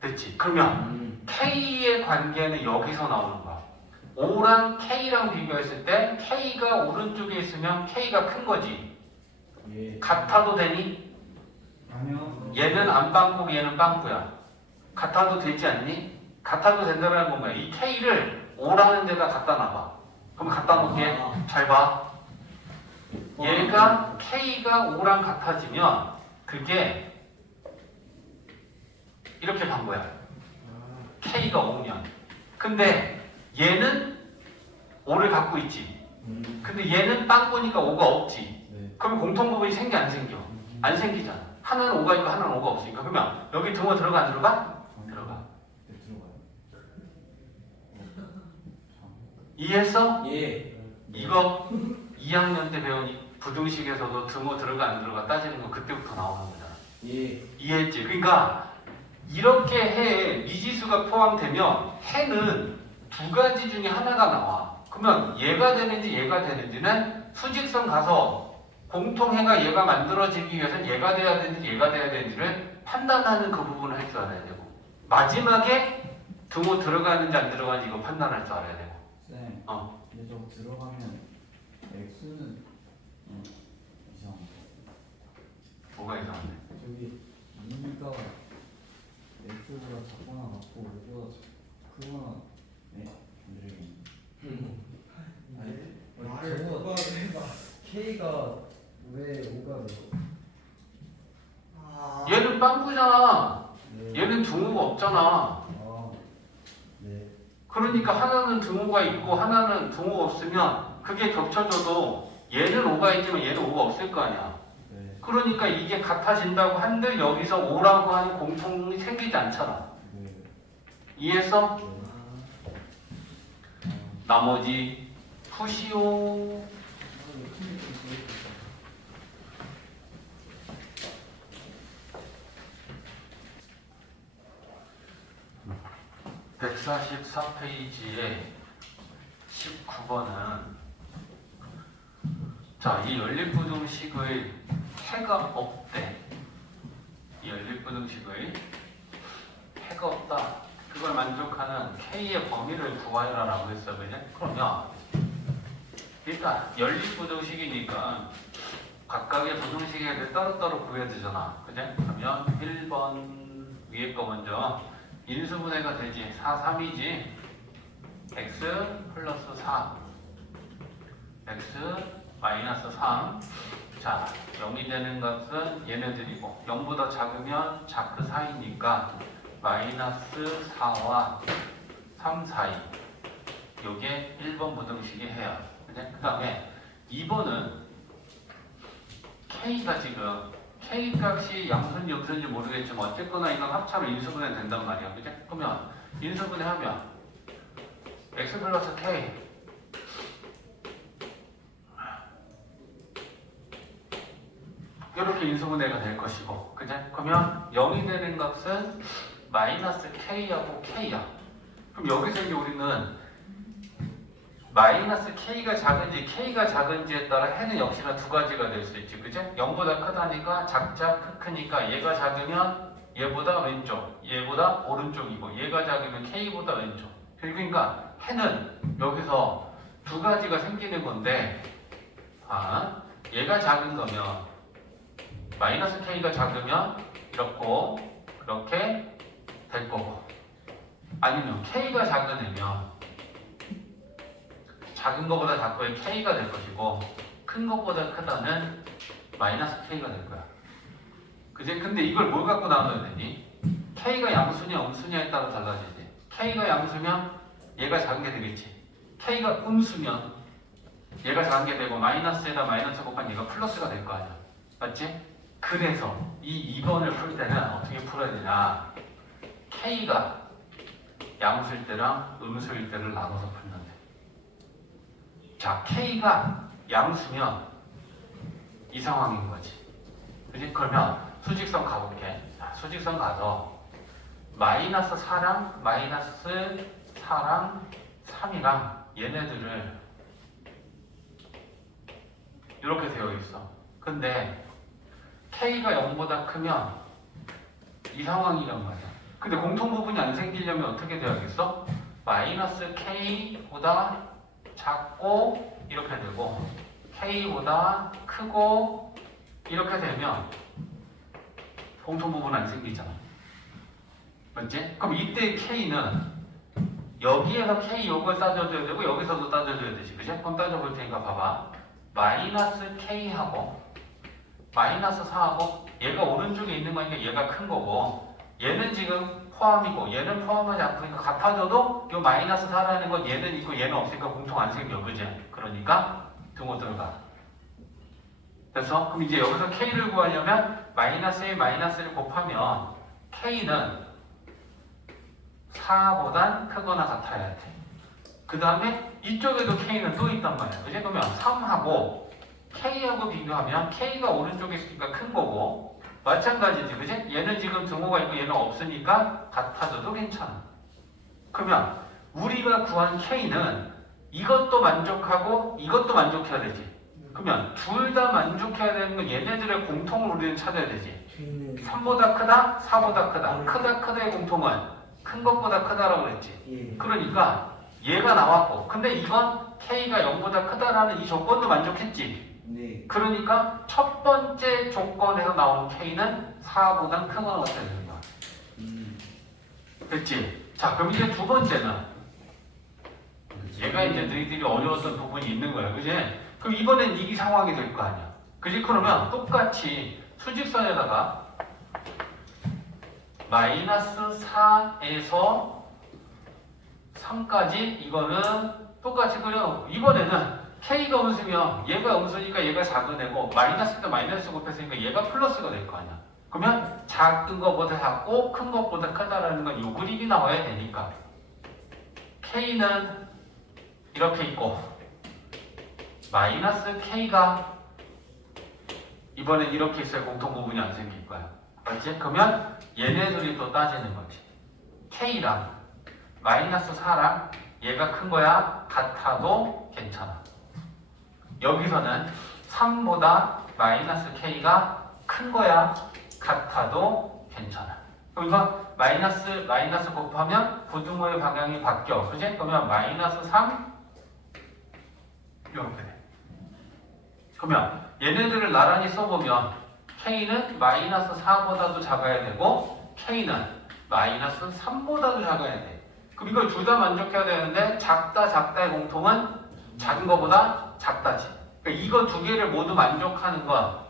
됐지? 그러면 K의 관계는 여기서 나오는 거야. 5랑 K랑 비교했을 때 K가 오른쪽에 있으면 K가 큰 거지. 예. 같아도 되니? 아니요. 얘는 안 빵꾸고 얘는 빵꾸야. 같아도 되지 않니? 같아도 된다는 건 뭐야? 이 K를 5라는 데다 갖다 놔봐. 그럼 갖다 놓을게. 잘 봐. 얘가 K가 5랑 같아지면 그게 이렇게 간 거야. K가 5면. 근데 얘는 5를 갖고 있지. 근데 얘는 빵꾸니까 5가 없지. 네. 그럼 공통 부분이 생겨 안 생겨? 안 생기잖아. 하나는 5가 있고 하나는 5가 없으니까. 그러면 여기 등호 들어가 안 들어가? 들어가. 네, 들어가요. 이해했어? 예. 이거 2학년 때 배운 이 부등식에서도 등호 들어가 안 들어가 따지는 거 그때부터 나오는 거잖아. 예. 이해했지? 그러니까 이렇게 해에 미지수가 포함되면 해는 두 가지 중에 하나가 나와. 그러면 얘가 되는지 얘가 되는지는 수직선 가서 공통해가 얘가 만들어지기 위해서는 얘가 돼야 되는지 얘가 돼야 되는지를 판단하는 그 부분을 할 줄 알아야 되고 마지막에 등호 들어가는지 안 들어가는지 이거 판단할 줄 알아야 되고. 쌤, 근데 저거 들어가면 X는 이상한데. 뭐가 이상한데? 저기 2가 X보다 작거나 같고 5보다 크거나 네? 안 들리겠네. 말을 똑바로 해봐. K가 왜 5가 돼요? 얘는 빵꾸잖아. 네. 얘는 등호가 없잖아. 아, 네. 그러니까 하나는 등호가 있고 하나는 등호가 없으면 그게 겹쳐져도 얘는 5가 있지만 얘는 5가 없을 거 아니야. 네. 그러니까 이게 같아진다고 한들 여기서 5라고 하는 공통이 생기지 않잖아. 네. 이해했어? 네. 나머지 푸시오. 144페이지에 19번은 자, 이 연립부등식의 해가 없대. 이 연립부등식의 해가 없다. 그걸 만족하는 K의 범위를 구하여라 라고 했어. 그러면 일단 연립부등식이니까 각각의 부등식에 따로따로 구해야 되잖아. 그제? 그러면 1번 위에 거 먼저 인수분해가 되지. 4, 3이지. x 플러스 4 x 마이너스 3. 자, 0이 되는 것은 얘네들이고 0보다 작으면 자크 사이니까 마이너스 4와 3 사이. 요게 1번 부등식이 해요. 그 다음에 2번은 K가 지금 K 값이 양수인지 음수인지 모르겠지만 어쨌거나 이건 합차면 인수분해 된단 말이야. 그죠? 그러면 인수분해하면 x 플러스 k 이렇게 인수분해가 될 것이고, 그죠? 그러면 0이 되는 값은 마이너스 k하고 k야. 그럼 여기서 이제 우리는 마이너스 k가 작은지 k가 작은지에 따라 해는 역시나 두 가지가 될 수 있지, 그죠? 0보다 크다니까 작자 크니까 얘가 작으면 얘보다 왼쪽, 얘보다 오른쪽이고 얘가 작으면 k보다 왼쪽. 그러니까 해는 여기서 두 가지가 생기는 건데, 얘가 작은 거면 마이너스 k가 작으면 이렇게 될 거고, 아니면 k가 작은 애면 작은 거보다 작고의 k가 될 것이고, 큰 것보다 크다는 마이너스 k가 될 거야. 그지? 근데 이걸 뭘 갖고 나눠야 되니? k가 양수냐 음수냐에 따라 달라지지. k가 양수면 얘가 작은 게 되겠지. k가 음수면 얘가 작은 게 되고, 마이너스에다 마이너스 곱하면 얘가 플러스가 될 거 아니야. 맞지? 그래서 이 2번을 풀 때는 어떻게 풀어야 되냐? k가 양수일 때랑 음수일 때를 나눠서 풀면 돼. 자, k가 양수면 이 상황인 거지. 그지? 그러면 수직선 가볼게. 자, 수직선 가서 마이너스 4랑 마이너스 4랑 3이랑 얘네들을 이렇게 되어 있어. 근데 k가 0보다 크면 이 상황이란 말이야. 근데 공통 부분이 안 생기려면 어떻게 돼야겠어? 마이너스 k보다 작고 이렇게 되고, k보다 크고 이렇게 되면 공통 부분 안 생기잖아. 맞지? 그럼 이때 k는 여기에서 k 요걸 따져줘야 되고, 여기서도 따져줘야 되지. 그치? 그럼 따져볼 테니까 봐봐. 마이너스 k하고 마이너스 4하고 얘가 오른쪽에 있는 거니까 얘가 큰 거고, 얘는 지금 포함이고 얘는 포함하지 않으니까 같아져도 이 마이너스 4라는 건 얘는 있고 얘는 없으니까 공통 안 생겨. 그지? 그러니까 등호 들어가. 그래서 그럼 이제 여기서 k를 구하려면 마이너스에 마이너스를 곱하면 k는 4보단 크거나 같아야 돼. 그 다음에 이쪽에도 k는 또 있단 말이야. 그지? 그러면 3하고 k하고 비교하면 k가 오른쪽에 있으니까 큰 거고, 마찬가지지. 그지? 얘는 지금 등호가 있고 얘는 없으니까 같아져도 괜찮아. 그러면 우리가 구한 k는 이것도 만족하고 이것도 만족해야 되지. 그러면 둘 다 만족해야 되는 건 얘네들의 공통을 우리는 찾아야 되지. 3보다 크다, 4보다 크다. 크다 크다의 공통은 큰 것보다 크다라고 그랬지. 그러니까 얘가 나왔고, 근데 이건 k가 0보다 크다라는 이 조건도 만족했지. 네. 그러니까 첫 번째 조건에서 나온 k는 4보다 크거나 같아야 되는 거야. 됐지? 자, 그럼 이제 두 번째는 얘가 이제 너희들이 어려웠던 부분이 있는 거야. 그지? 그럼 이번엔 이 상황이 될 거 아니야. 그지? 그러면 똑같이 수직선에다가 마이너스 4에서 3까지 이거는 똑같이 그려놓고, 이번에는 k가 음수면 얘가 음수니까 얘가 작은 애고, 마이너스도 마이너스 곱했으니까 얘가 플러스가 될 거 아니야. 그러면 작은 것보다 작고 큰 것보다 크다라는 건 이 그림이 나와야 되니까 k는 이렇게 있고 마이너스 k가 이번엔 이렇게 있어야 공통 부분이 안 생길 거야. 맞지? 그러면 얘네들이 또 따지는 거지. k랑 마이너스 4랑 얘가 큰 거야 같아도 괜찮아. 여기서는 3보다 마이너스 k가 큰 거야 같아도 괜찮아. 그러니까 마이너스 곱하면 부등호의 방향이 바뀌어. 그지? 그러면 마이너스 3 이렇게 돼. 그러면 얘네들을 나란히 써보면 k는 마이너스 4보다도 작아야 되고 k는 마이너스 3보다도 작아야 돼. 그럼 이걸 둘 다 만족해야 되는데 작다의 공통은 작은 거보다 작다지. 그러니까 이거 두 개를 모두 만족하는 건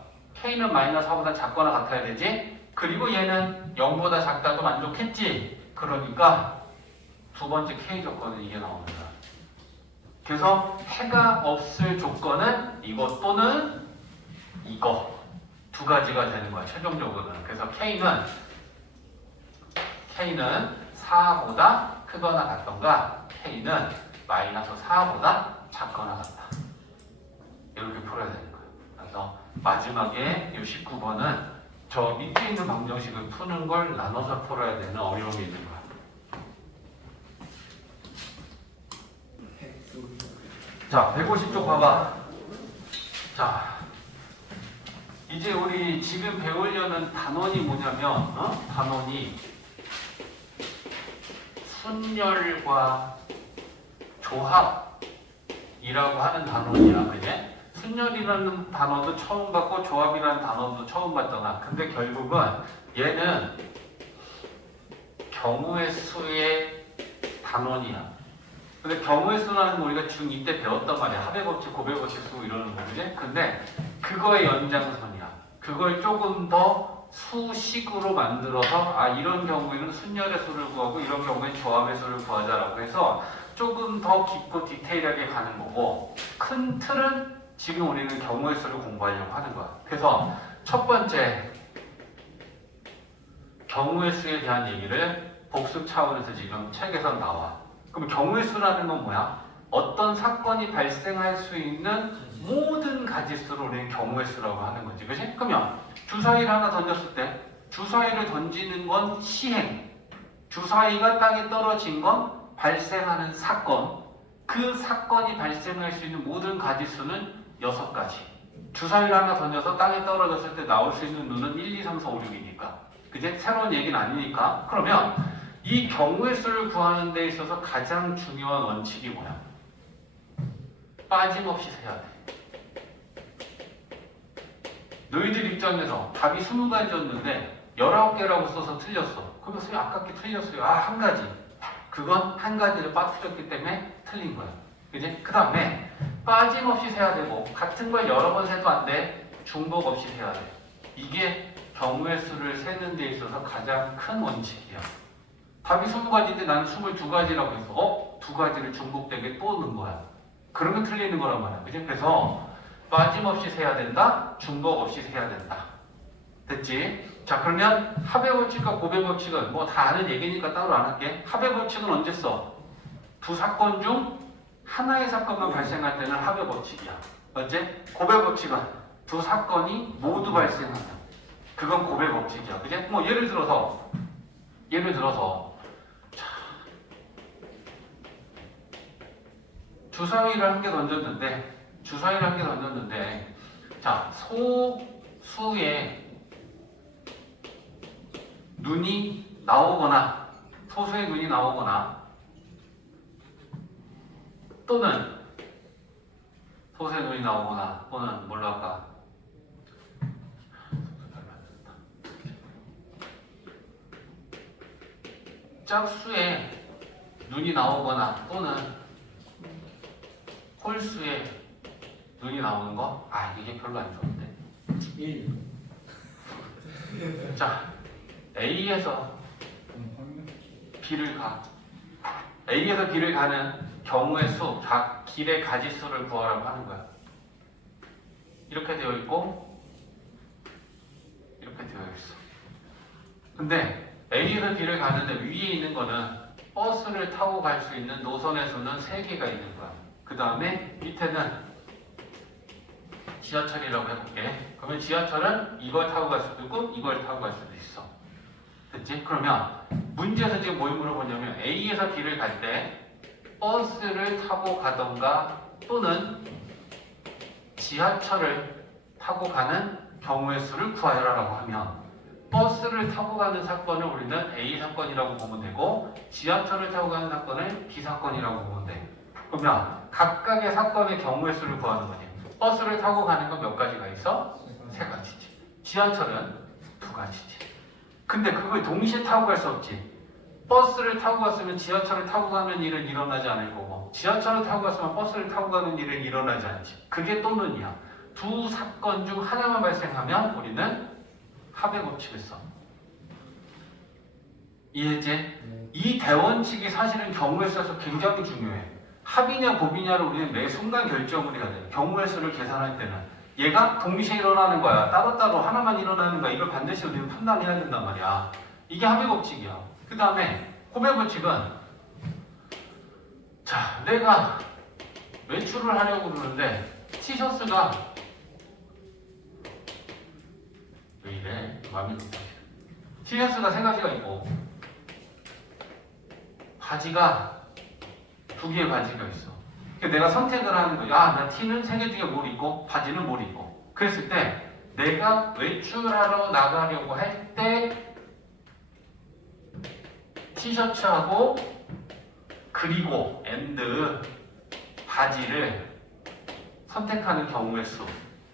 k는 마이너스 4보다 작거나 같아야 되지. 그리고 얘는 0보다 작다도 만족했지. 그러니까 두 번째 k 조건은 이게 나옵니다. 그래서 해가 없을 조건은 이거 또는 이거 두 가지가 되는 거야 최종적으로는. 그래서 k는 4보다 크거나 같던가 k는 마이너스 4보다 작거나 같다. 이렇게 풀어야 되는 거예요. 그래서 마지막에 이 19번은 저 밑에 있는 방정식을 푸는 걸 나눠서 풀어야 되는 어려움이 있는 거야. 자, 150쪽 봐봐. 자, 이제 우리 지금 배우려는 단원이 뭐냐면 단원이 순열과 조합이라고 하는 단어이야, 그지? 순열이라는 단어도 처음 봤고 조합이라는 단어도 처음 봤잖아. 근데 결국은 얘는 경우의 수의 단원이야. 근데 경우의 수라는 거 우리가 중2 때 배웠단 말이야. 합의 법칙, 고백 법칙 쓰고 이러는 거, 그지? 근데 그거의 연장선이야. 그걸 조금 더 수식으로 만들어서 이런 경우에는 순열의 수를 구하고 이런 경우에는 조합의 수를 구하자라고 해서 조금 더 깊고 디테일하게 가는 거고, 큰 틀은 지금 우리는 경우의 수를 공부하려고 하는 거야. 그래서 첫 번째 경우의 수에 대한 얘기를 복습 차원에서 지금 책에서 나와. 그럼 경우의 수라는 건 뭐야? 어떤 사건이 발생할 수 있는 모든 가지수를 우리는 경우의 수라고 하는 거지, 그치? 그러면 주사위를 하나 던졌을 때 주사위를 던지는 건 시행, 주사위가 땅에 떨어진 건 발생하는 사건, 그 사건이 발생할 수 있는 모든 가지수는 6가지. 주사위를 하나 던져서 땅에 떨어졌을 때 나올 수 있는 눈은 1, 2, 3, 4, 5, 6이니까, 그제? 새로운 얘기는 아니니까. 그러면 이 경우의 수를 구하는 데 있어서 가장 중요한 원칙이 뭐야? 빠짐없이 세야 돼. 너희들 입장에서 답이 20가지였는데 19개라고 써서 틀렸어. 그러면 선생님 아깝게 틀렸어요. 한 가지. 그건 한 가지를 빠뜨렸기 때문에 틀린 거야. 그지? 그 다음에 빠짐없이 세야 되고, 같은 걸 여러 번 세도 안 돼. 중복 없이 세야 돼. 이게 경우의 수를 세는 데 있어서 가장 큰 원칙이야. 답이 20가지인데 나는 22가지라고 했어. 2가지를 중복되게 또 넣은 거야. 그러면 틀리는 거란 말이야. 그지? 그래서 빠짐없이 세야 된다. 중복 없이 세야 된다. 됐지? 자, 그러면 합의 법칙과 고백 법칙은 뭐 다 아는 얘기니까 따로 안 할게. 합의 법칙은 언제 써? 두 사건 중 하나의 사건만 발생할 때는 합의 법칙이야. 언제? 고백 법칙은 두 사건이 모두 발생하면 그건 고백 법칙이야. 그지? 뭐 예를 들어서 자, 주사위를 한 개 던졌는데 자, 소수의 눈이 나오거나 또는 뭘로 할까? 짝수의 눈이 나오거나 또는 홀수의 눈이 나오는 거? 이게 별로 안 좋은데. 1. 자, A에서 B를 가. A에서 B를 가는 경우의 수, 길의 가지수를 구하라고 하는 거야. 이렇게 되어 있고 이렇게 되어 있어. 근데 A에서 B를 가는데 위에 있는 거는 버스를 타고 갈 수 있는 노선의 수는 3개가 있는 거야. 그 다음에 밑에는 지하철이라고 해볼게. 그러면 지하철은 이걸 타고 갈 수도 있고 이걸 타고 갈 수도 있어. 됐지? 그러면 문제에서 지금 뭘 물어보냐면 A에서 B를 갈 때 버스를 타고 가던가 또는 지하철을 타고 가는 경우의 수를 구하여라라고 하면, 버스를 타고 가는 사건을 우리는 A 사건이라고 보면 되고 지하철을 타고 가는 사건을 B 사건이라고 보면 돼. 그러면 각각의 사건의 경우의 수를 구하는 거지. 버스를 타고 가는 건 몇 가지가 있어? 3가지지. 지하철은 2가지지. 근데 그걸 동시에 타고 갈 수 없지. 버스를 타고 갔으면 지하철을 타고 가는 일은 일어나지 않을 거고 지하철을 타고 갔으면 버스를 타고 가는 일은 일어나지 않지. 그게 또는이야. 두 사건 중 하나만 발생하면 우리는 합의 법칙을 써. 이해했지? 이 대원칙이 사실은 경우의 수에서 굉장히 중요해. 합이냐 고비냐를 우리는 매 순간 결정을 해야 돼. 경우의 수를 계산할 때는 얘가 동시에 일어나는 거야, 따로따로 하나만 일어나는 거야, 이걸 반드시 우리는 판단해야 된단 말이야. 이게 합의 법칙이야. 그 다음에 고백 법칙은, 자, 내가 외출을 하려고 그러는데 티셔츠가 왜 이래? 마음이 급해. 티셔츠가 3가지가 있고 바지가 2개의 바지가 있어. 그러니까 내가 선택을 하는 거야. 나 티는 3개 중에 뭘 입고 바지는 뭘 입고. 그랬을 때 내가 외출하러 나가려고 할 때 티셔츠하고 그리고 and 바지를 선택하는 경우의 수.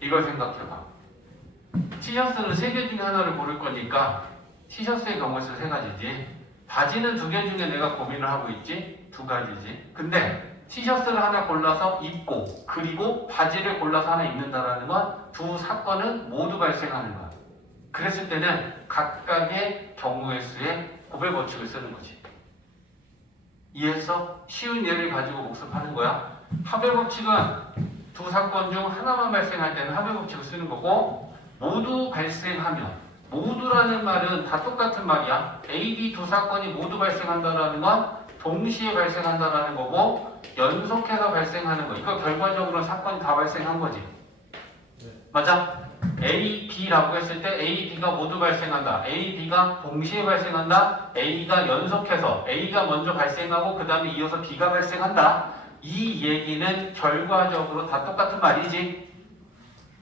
이걸 생각해봐. 티셔츠는 3개 중에 하나를 고를 거니까 티셔츠의 경우의 수 3가지지. 바지는 2개 중에 내가 고민을 하고 있지. 2가지지. 근데 티셔츠를 하나 골라서 입고 그리고 바지를 골라서 하나 입는다라는 건 두 사건은 모두 발생하는 거야. 그랬을 때는 각각의 경우의 수의 고백 법칙을 쓰는 거지. 이해했어? 쉬운 예를 가지고 복습하는 거야. 합의 법칙은 두 사건 중 하나만 발생할 때는 합의 법칙을 쓰는 거고, 모두 발생하면, 모두라는 말은 다 똑같은 말이야. A, B 두 사건이 모두 발생한다라는 건 동시에 발생한다라는 거고, 연속해서 발생하는 거. 이거 결과적으로 사건이 다 발생한 거지. 맞아? A, B라고 했을 때 A, B가 모두 발생한다. A, B가 동시에 발생한다. A가 연속해서 A가 먼저 발생하고 그 다음에 이어서 B가 발생한다. 이 얘기는 결과적으로 다 똑같은 말이지.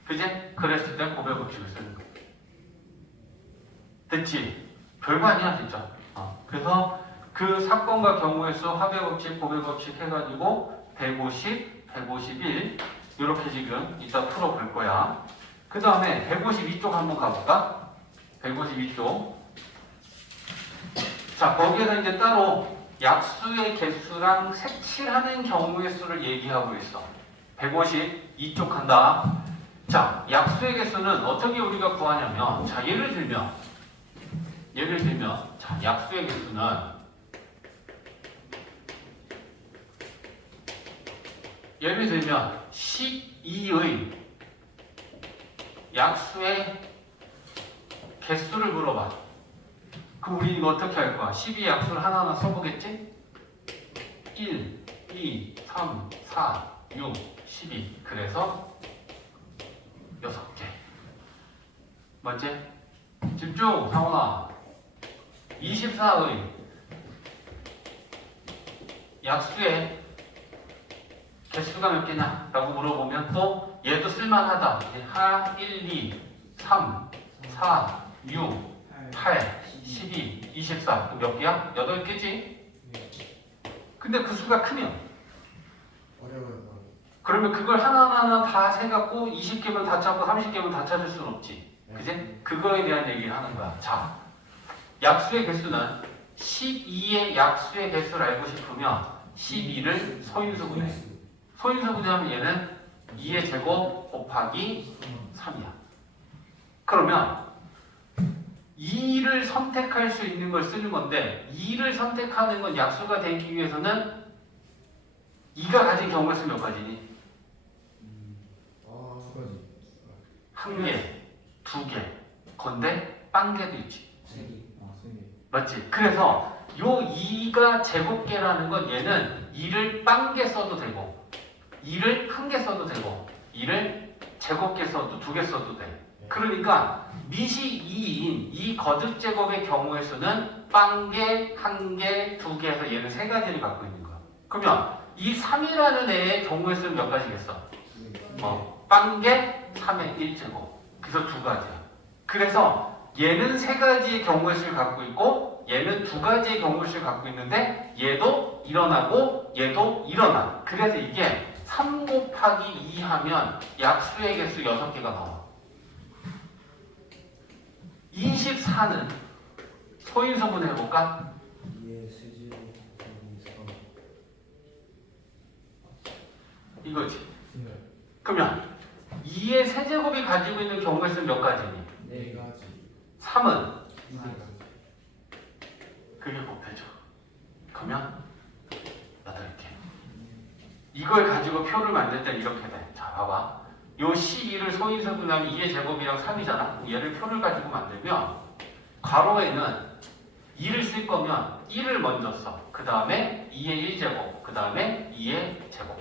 그지? 그랬을 때 고백 법칙을 쓰는 거야. 됐지? 별거 아니야 진짜. 그래서 그 사건과 경우의 수, 합의 법칙, 고백 법칙 해가지고 150, 151 이렇게 지금 이따 풀어볼 거야. 그 다음에 152쪽 한번 가볼까? 152쪽. 자, 거기에서 이제 따로 약수의 개수랑 색칠하는 경우의 수를 얘기하고 있어. 152쪽 한다. 자, 약수의 개수는 어떻게 우리가 구하냐면, 자, 예를 들면, 자, 약수의 개수는 예를 들면 12의 약수의 개수를 물어봐. 그럼 우리 이거 어떻게 할 거야? 12의 약수를 하나하나 써보겠지? 1, 2, 3, 4, 6, 12. 그래서 6개. 맞지? 집중, 상원아. 24의 약수의 개수가 몇 개냐? 라고 물어보면 또 얘도 쓸만하다. 하, 1, 2, 3, 4, 6, 8, 12, 24. 그럼 몇 개야? 8개지? 근데 그 수가 크면 어려워요. 그러면 그걸 하나하나 다 세갖고 20개면 다 찾고 30개면 다 찾을 수는 없지. 그지? 그거에 대한 얘기를 하는 거야. 자, 약수의 개수는 12의 약수의 개수를 알고 싶으면 12를 소인수분해. 소인수분해하면 얘는 2의 제곱 곱하기 3이야. 그러면 2를 선택할 수 있는 걸 쓰는 건데 2를 선택하는 건 약수가 되기 위해서는 2가 가진 경우의 수 몇 가지니? 아, 1개, 2개, 건데 빵개도 있지. 3개. 맞지? 그래서 요 2가 제곱개라는 건 얘는 2를 빵개 써도 되고 2를 1개 써도 되고 2를 제곱개 써도 2개 써도 돼. 그러니까 밑이 2인 이 거듭 제곱의 경우의 수는 빵개, 1개, 2개 해서 얘는 3가지를 갖고 있는 거야. 그러면 이 3이라는 애의 경우의 수는 몇 가지겠어? 빵개, 3의 1제곱. 그래서 2가지야. 그래서 얘는 3가지의 경우의 수를 갖고 있고 얘는 2가지의 경우의 수를 갖고 있는데 얘도 일어나고 얘도 일어나. 그래서 이게 3 곱하기 2 하면 약수의 개수 6개가 나와. 24는 소인수분 해볼까? 2의 세제곱 곱하기 3. 이거지. 그러면 2의 세제곱이 가지고 있는 경우의 수는 몇 가지니? 4가지. 3은 그게 곱해져. 그러면 8개. 이걸 가지고 표를 만들 때 이렇게 돼. 자, 봐봐. 요 12를 소인수분하면 2의 제곱이랑 3이잖아. 얘를 표를 가지고 만들면 괄호에는 2를 쓸 거면 1을 먼저 써. 그 다음에 2의 1제곱. 그 다음에 2의 제곱.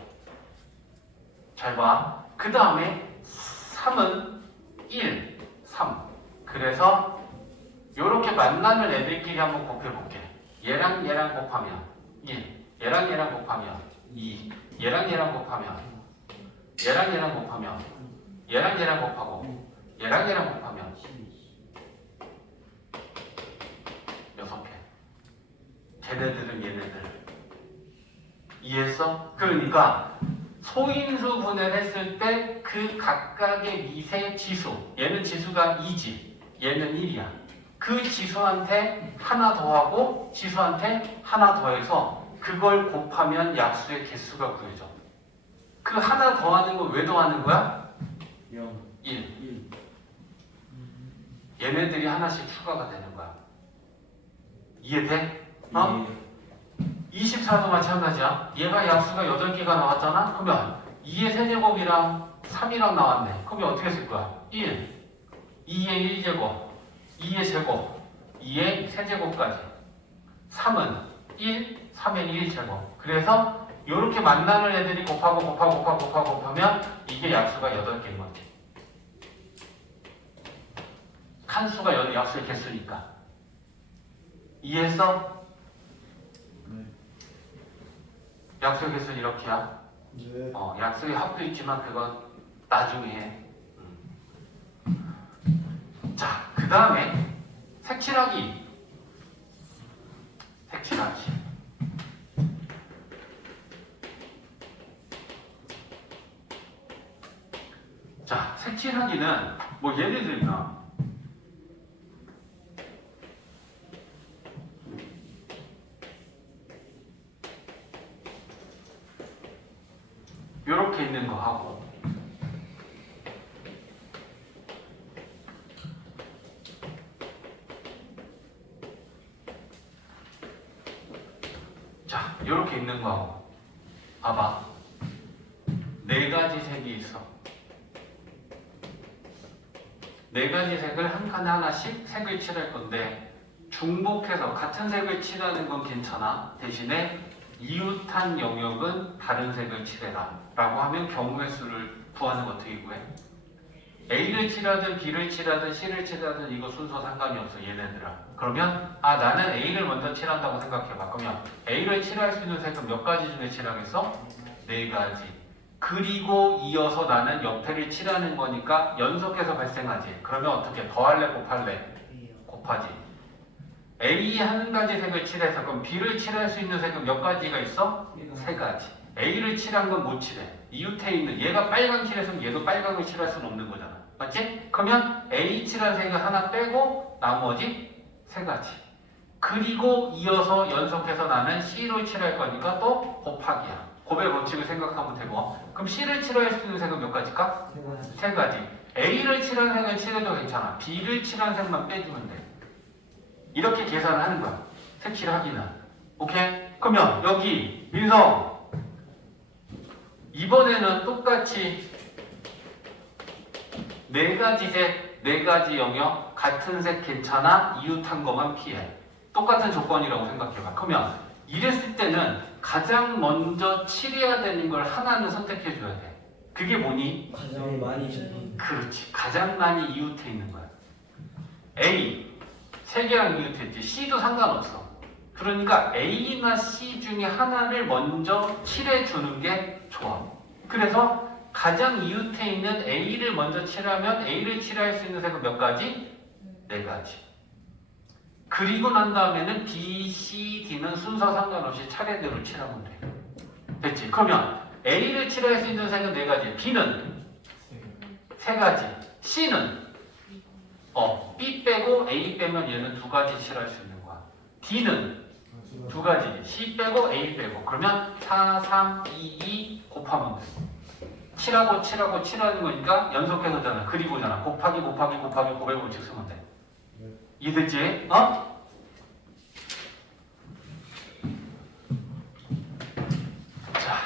잘 봐. 그 다음에 3은 1, 3. 그래서 요렇게 만나는 애들끼리 한번 곱해볼게. 얘랑 얘랑 곱하면 1, 얘랑 얘랑 곱하면 2, 얘랑 얘랑 곱하면 얘랑 얘랑 곱하면 얘랑 얘랑 곱하고 얘랑 얘랑 곱하면 6개. 걔네들은 얘네들. 이해했어? 그러니까 소인수 분해했을 때 그 각각의 미세 지수, 얘는 지수가 2지, 얘는 1이야. 그 지수한테 하나 더하고 지수한테 하나 더해서 그걸 곱하면 약수의 개수가 구해져. 그 하나 더하는 거 왜 더하는 거야? 0 1. 1 얘네들이 하나씩 추가가 되는 거야. 이해돼? 어? 24도 마찬가지야. 얘가 약수가 8개가 나왔잖아? 그러면 2의 세제곱이랑 3이랑 나왔네. 그러면 어떻게 쓸 거야? 1, 2의 1제곱, 2의 제곱, 2의 세제곱까지. 3은 1, 3의 1제곱. 그래서 이렇게 만나는 애들이 곱하면 이게 약수가 8개인 거지. 칸수가 약수의 개수니까. 이해했어? 네. 약수의 개수는 이렇게야. 네. 약수의 합도 있지만 그건 나중에 해. 자, 그 다음에 색칠하기. 자, 색칠하기는 뭐 예를 들면 요렇게 있는 거 하고 자, 요렇게 있는 거 하고 봐봐. 4가지 색이 있어. 4가지 색을 한 칸에 하나씩 색을 칠할 건데 중복해서 같은 색을 칠하는 건 괜찮아. 대신에 이웃한 영역은 다른 색을 칠해라 라고 하면 경우의 수를 구하는 거 어떻게 구해? A를 칠하든 B를 칠하든 C를 칠하든 이거 순서 상관이 없어 얘네들아. 그러면 나는 A를 먼저 칠한다고 생각해봐. 그러면 A를 칠할 수 있는 색은 몇 가지 중에 칠하겠어? 4가지. 그리고 이어서 나는 옆에를 칠하는 거니까 연속해서 발생하지. 그러면 어떻게? 더할래 곱할래? 곱하지. A 한 가지 색을 칠해서 그럼 B를 칠할 수 있는 색은 몇 가지가 있어? 3가지. A를 칠한 건 못 칠해. 이웃에 있는 얘가 빨강 칠했으면 얘도 빨강을 칠할 수는 없는 거잖아. 맞지? 그러면 A 칠한 색을 하나 빼고 나머지 3가지. 그리고 이어서 연속해서 나는 C로 칠할 거니까 또 곱하기야. 곱의 법칙을 생각하면 되고. 그럼 C를 칠할 수 있는 색은 몇 가지일까? 3가지. A를 칠한 색은 칠해도 괜찮아. B를 칠한 색만 빼주면 돼. 이렇게 계산을 하는 거야. 색칠하기는. 오케이? 그러면 여기 민성 이번에는 똑같이 4가지 색, 4가지 영역, 같은 색 괜찮아? 이웃한 것만 피해. 똑같은 조건이라고 생각해봐. 그러면 이랬을 때는 가장 먼저 칠해야 되는 걸 하나는 선택해줘야 돼. 그게 뭐니? 가장 많이 쳤던. 그렇지. 가장 많이 이웃해 있는 거야. A 3개랑 이웃했지. C도 상관없어. 그러니까 A나 C 중에 하나를 먼저 칠해주는 게 좋아. 그래서 가장 이웃해 있는 A를 먼저 칠하면 A를 칠할 수 있는 색은 몇 가지? 4가지. 그리고 난 다음에는 B, C, D는 순서 상관없이 차례대로 칠하면 돼. 됐지? 그러면 A를 칠할 수 있는 색은 4가지. B는 3가지. C는 B 빼고 A 빼면 얘는 2가지 칠할 수 있는 거야. D는 2가지. C 빼고 A 빼고. 그러면 4, 3, 2, 2 곱하면 돼. 7하고 7하고 7하는 거니까 연속해서잖아. 그리고잖아. 곱하기 곱의 법칙 쓰면 돼. 이해됐지? 자,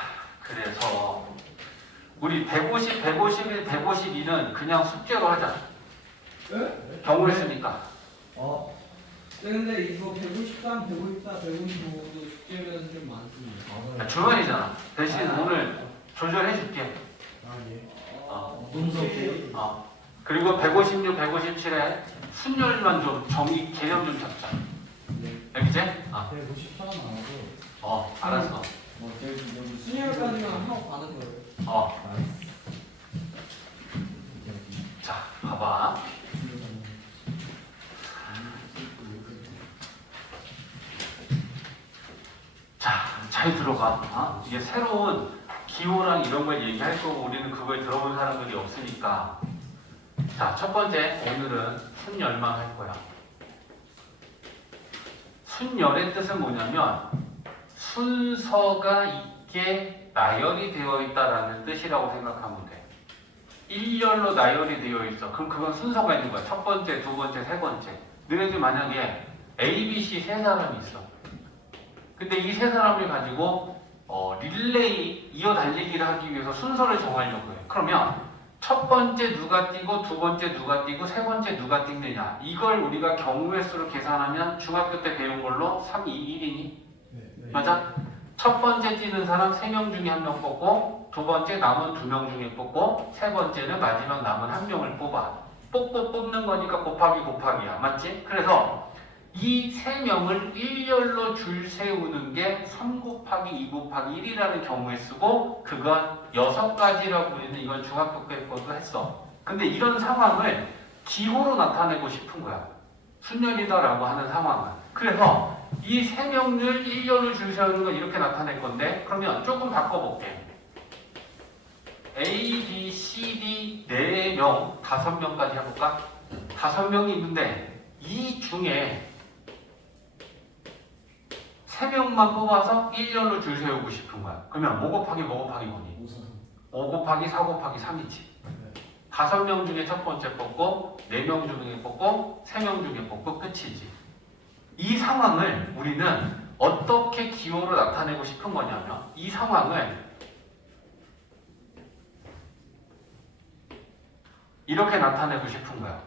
그래서 우리 150, 151, 152는 그냥 숙제로 하자. 네? 경우를 쓰니까. 네, 근데 이거 153, 154, 155도 숙제는 좀 많습니다. 주말이잖아. 대신 오늘 조절해줄게. 예. 분석해요? 그리고 156, 157에 순열만 좀 정의 개념 좀 잡자. 알겠지? 154는 안 하고 알았어. 여기 순열까지만 하고 가는 거예요. 자, 봐봐. 자, 잘 들어봐. 봐. 이게 새로운 기호랑 이런 걸 얘기할 거고 우리는 그걸 들어본 사람들이 없으니까. 자, 첫 번째 오늘은 순열만 할 거야. 순열의 뜻은 뭐냐면 순서가 있게 나열이 되어 있다라는 뜻이라고 생각하면 돼. 일렬로 나열이 되어 있어. 그럼 그건 순서가 있는 거야. 첫 번째, 두 번째, 세 번째. 너희들 만약에 A, B, C 세 사람이 있어. 근데 이 세 사람을 가지고 릴레이 이어 달리기를 하기 위해서 순서를 정하려고 해. 그러면 첫 번째 누가 뛰고 두 번째 누가 뛰고 세 번째 누가 뛰느냐 이걸 우리가 경우의 수로 계산하면 중학교 때 배운 걸로 3, 2, 1이니? 네. 맞아? 첫 번째 뛰는 사람 3명 중에 1명 뽑고 두 번째 남은 2명 중에 뽑고 세 번째는 마지막 남은 1명을 뽑아. 뽑는 거니까 곱하기 곱하기야. 맞지? 그래서 이 3명을 일렬로 줄 세우는 게 3 곱하기 2 곱하기 1이라는 경우에 쓰고 그건 6가지라고 우리는 이건 중학교 때도 했어. 근데 이런 상황을 기호로 나타내고 싶은 거야. 순열이다라고 하는 상황은. 그래서 이 3명을 일렬로 줄 세우는 건 이렇게 나타낼 건데 그러면 조금 바꿔볼게. A, B, C, D 4명, 5명까지 해볼까? 5명이 있는데 이 중에 3명만 뽑아서 일렬로 줄 세우고 싶은 거야. 그러면 뭐 곱하기 뭐니? 5 곱하기 4 곱하기 3이지. 5명 중에 첫 번째 뽑고 4명 중에 뽑고 3명 중에 뽑고 끝이지. 이 상황을 우리는 어떻게 기호로 나타내고 싶은 거냐면 이 상황을 이렇게 나타내고 싶은 거야.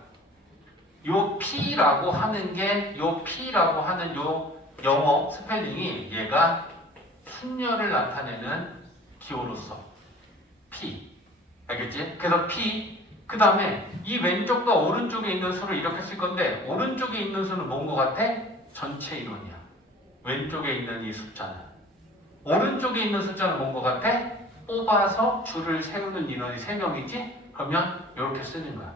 요 P라고 하는 게 요 P라고 하는 요 영어 스펠링이 얘가 순열을 나타내는 기호로서 P. 알겠지? 그래서 P 그 다음에 이 왼쪽과 오른쪽에 있는 수를 이렇게 쓸 건데 오른쪽에 있는 수는 뭔 것 같아? 전체 인원이야. 왼쪽에 있는 이 숫자는. 오른쪽에 있는 숫자는 뭔 것 같아? 뽑아서 줄을 세우는 인원이 3명이지? 그러면 이렇게 쓰는 거야.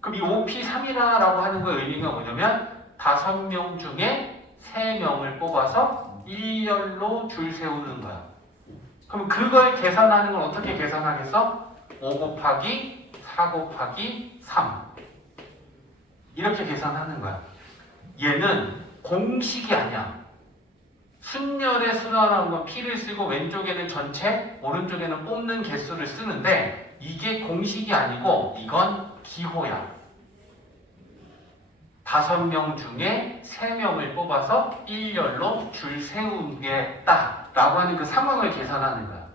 그럼 이 5P3이라고 하는 거의 의미가 뭐냐면 5명 중에 3명을 뽑아서 일렬로 줄 세우는 거야. 그럼 그걸 계산하는 건 어떻게 계산하겠어? 5 곱하기 4 곱하기 3 이렇게 계산하는 거야. 얘는 공식이 아니야. 순열의 수라는 건 P를 쓰고 왼쪽에는 전체, 오른쪽에는 뽑는 개수를 쓰는데 이게 공식이 아니고 이건 기호야. 5명 중에 3명을 뽑아서 일렬로 줄 세우겠다라고 하는 그 상황을 계산하는 거야.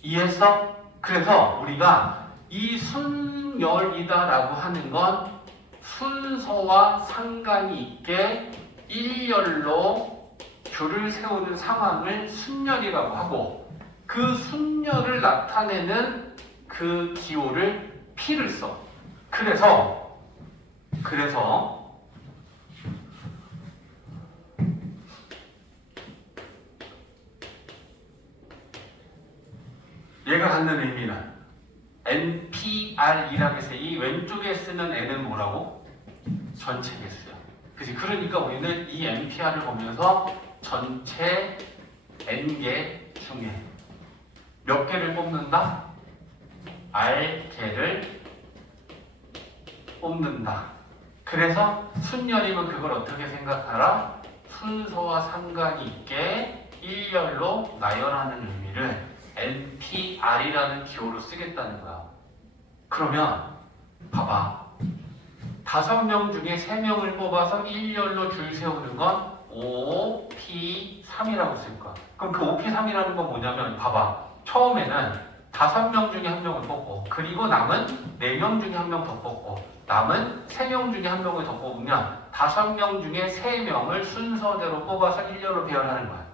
이해했어? 그래서 우리가 이 순열이다라고 하는 건 순서와 상관이 있게 일렬로 줄을 세우는 상황을 순열이라고 하고 그 순열을 나타내는 그 기호를 P를 써. 그래서 얘가 갖는 의미는 NPR이라고 해서 이 왼쪽에 쓰는 N은 뭐라고? 전체 개수야. 그치? 그러니까 우리는 이 NPR을 보면서 전체 N개 중에 몇 개를 뽑는다? R개를 뽑는다. 그래서 순열이면 그걸 어떻게 생각하라? 순서와 상관이 있게 일렬로 나열하는 의미를 NPR이라는 기호로 쓰겠다는 거야. 그러면 봐봐. 5명 중에 3명을 뽑아서 일렬로 줄 세우는 건 5P3이라고 쓸 거야. 그럼 그 5P3이라는 건 뭐냐면 봐봐. 처음에는 5명 중에 1명을 뽑고 그리고 남은 4명 중에 1명 더 뽑고 남은 3명 중에 1명을 더 뽑으면 5명 중에 3명을 순서대로 뽑아서 일렬로 배열하는 거야.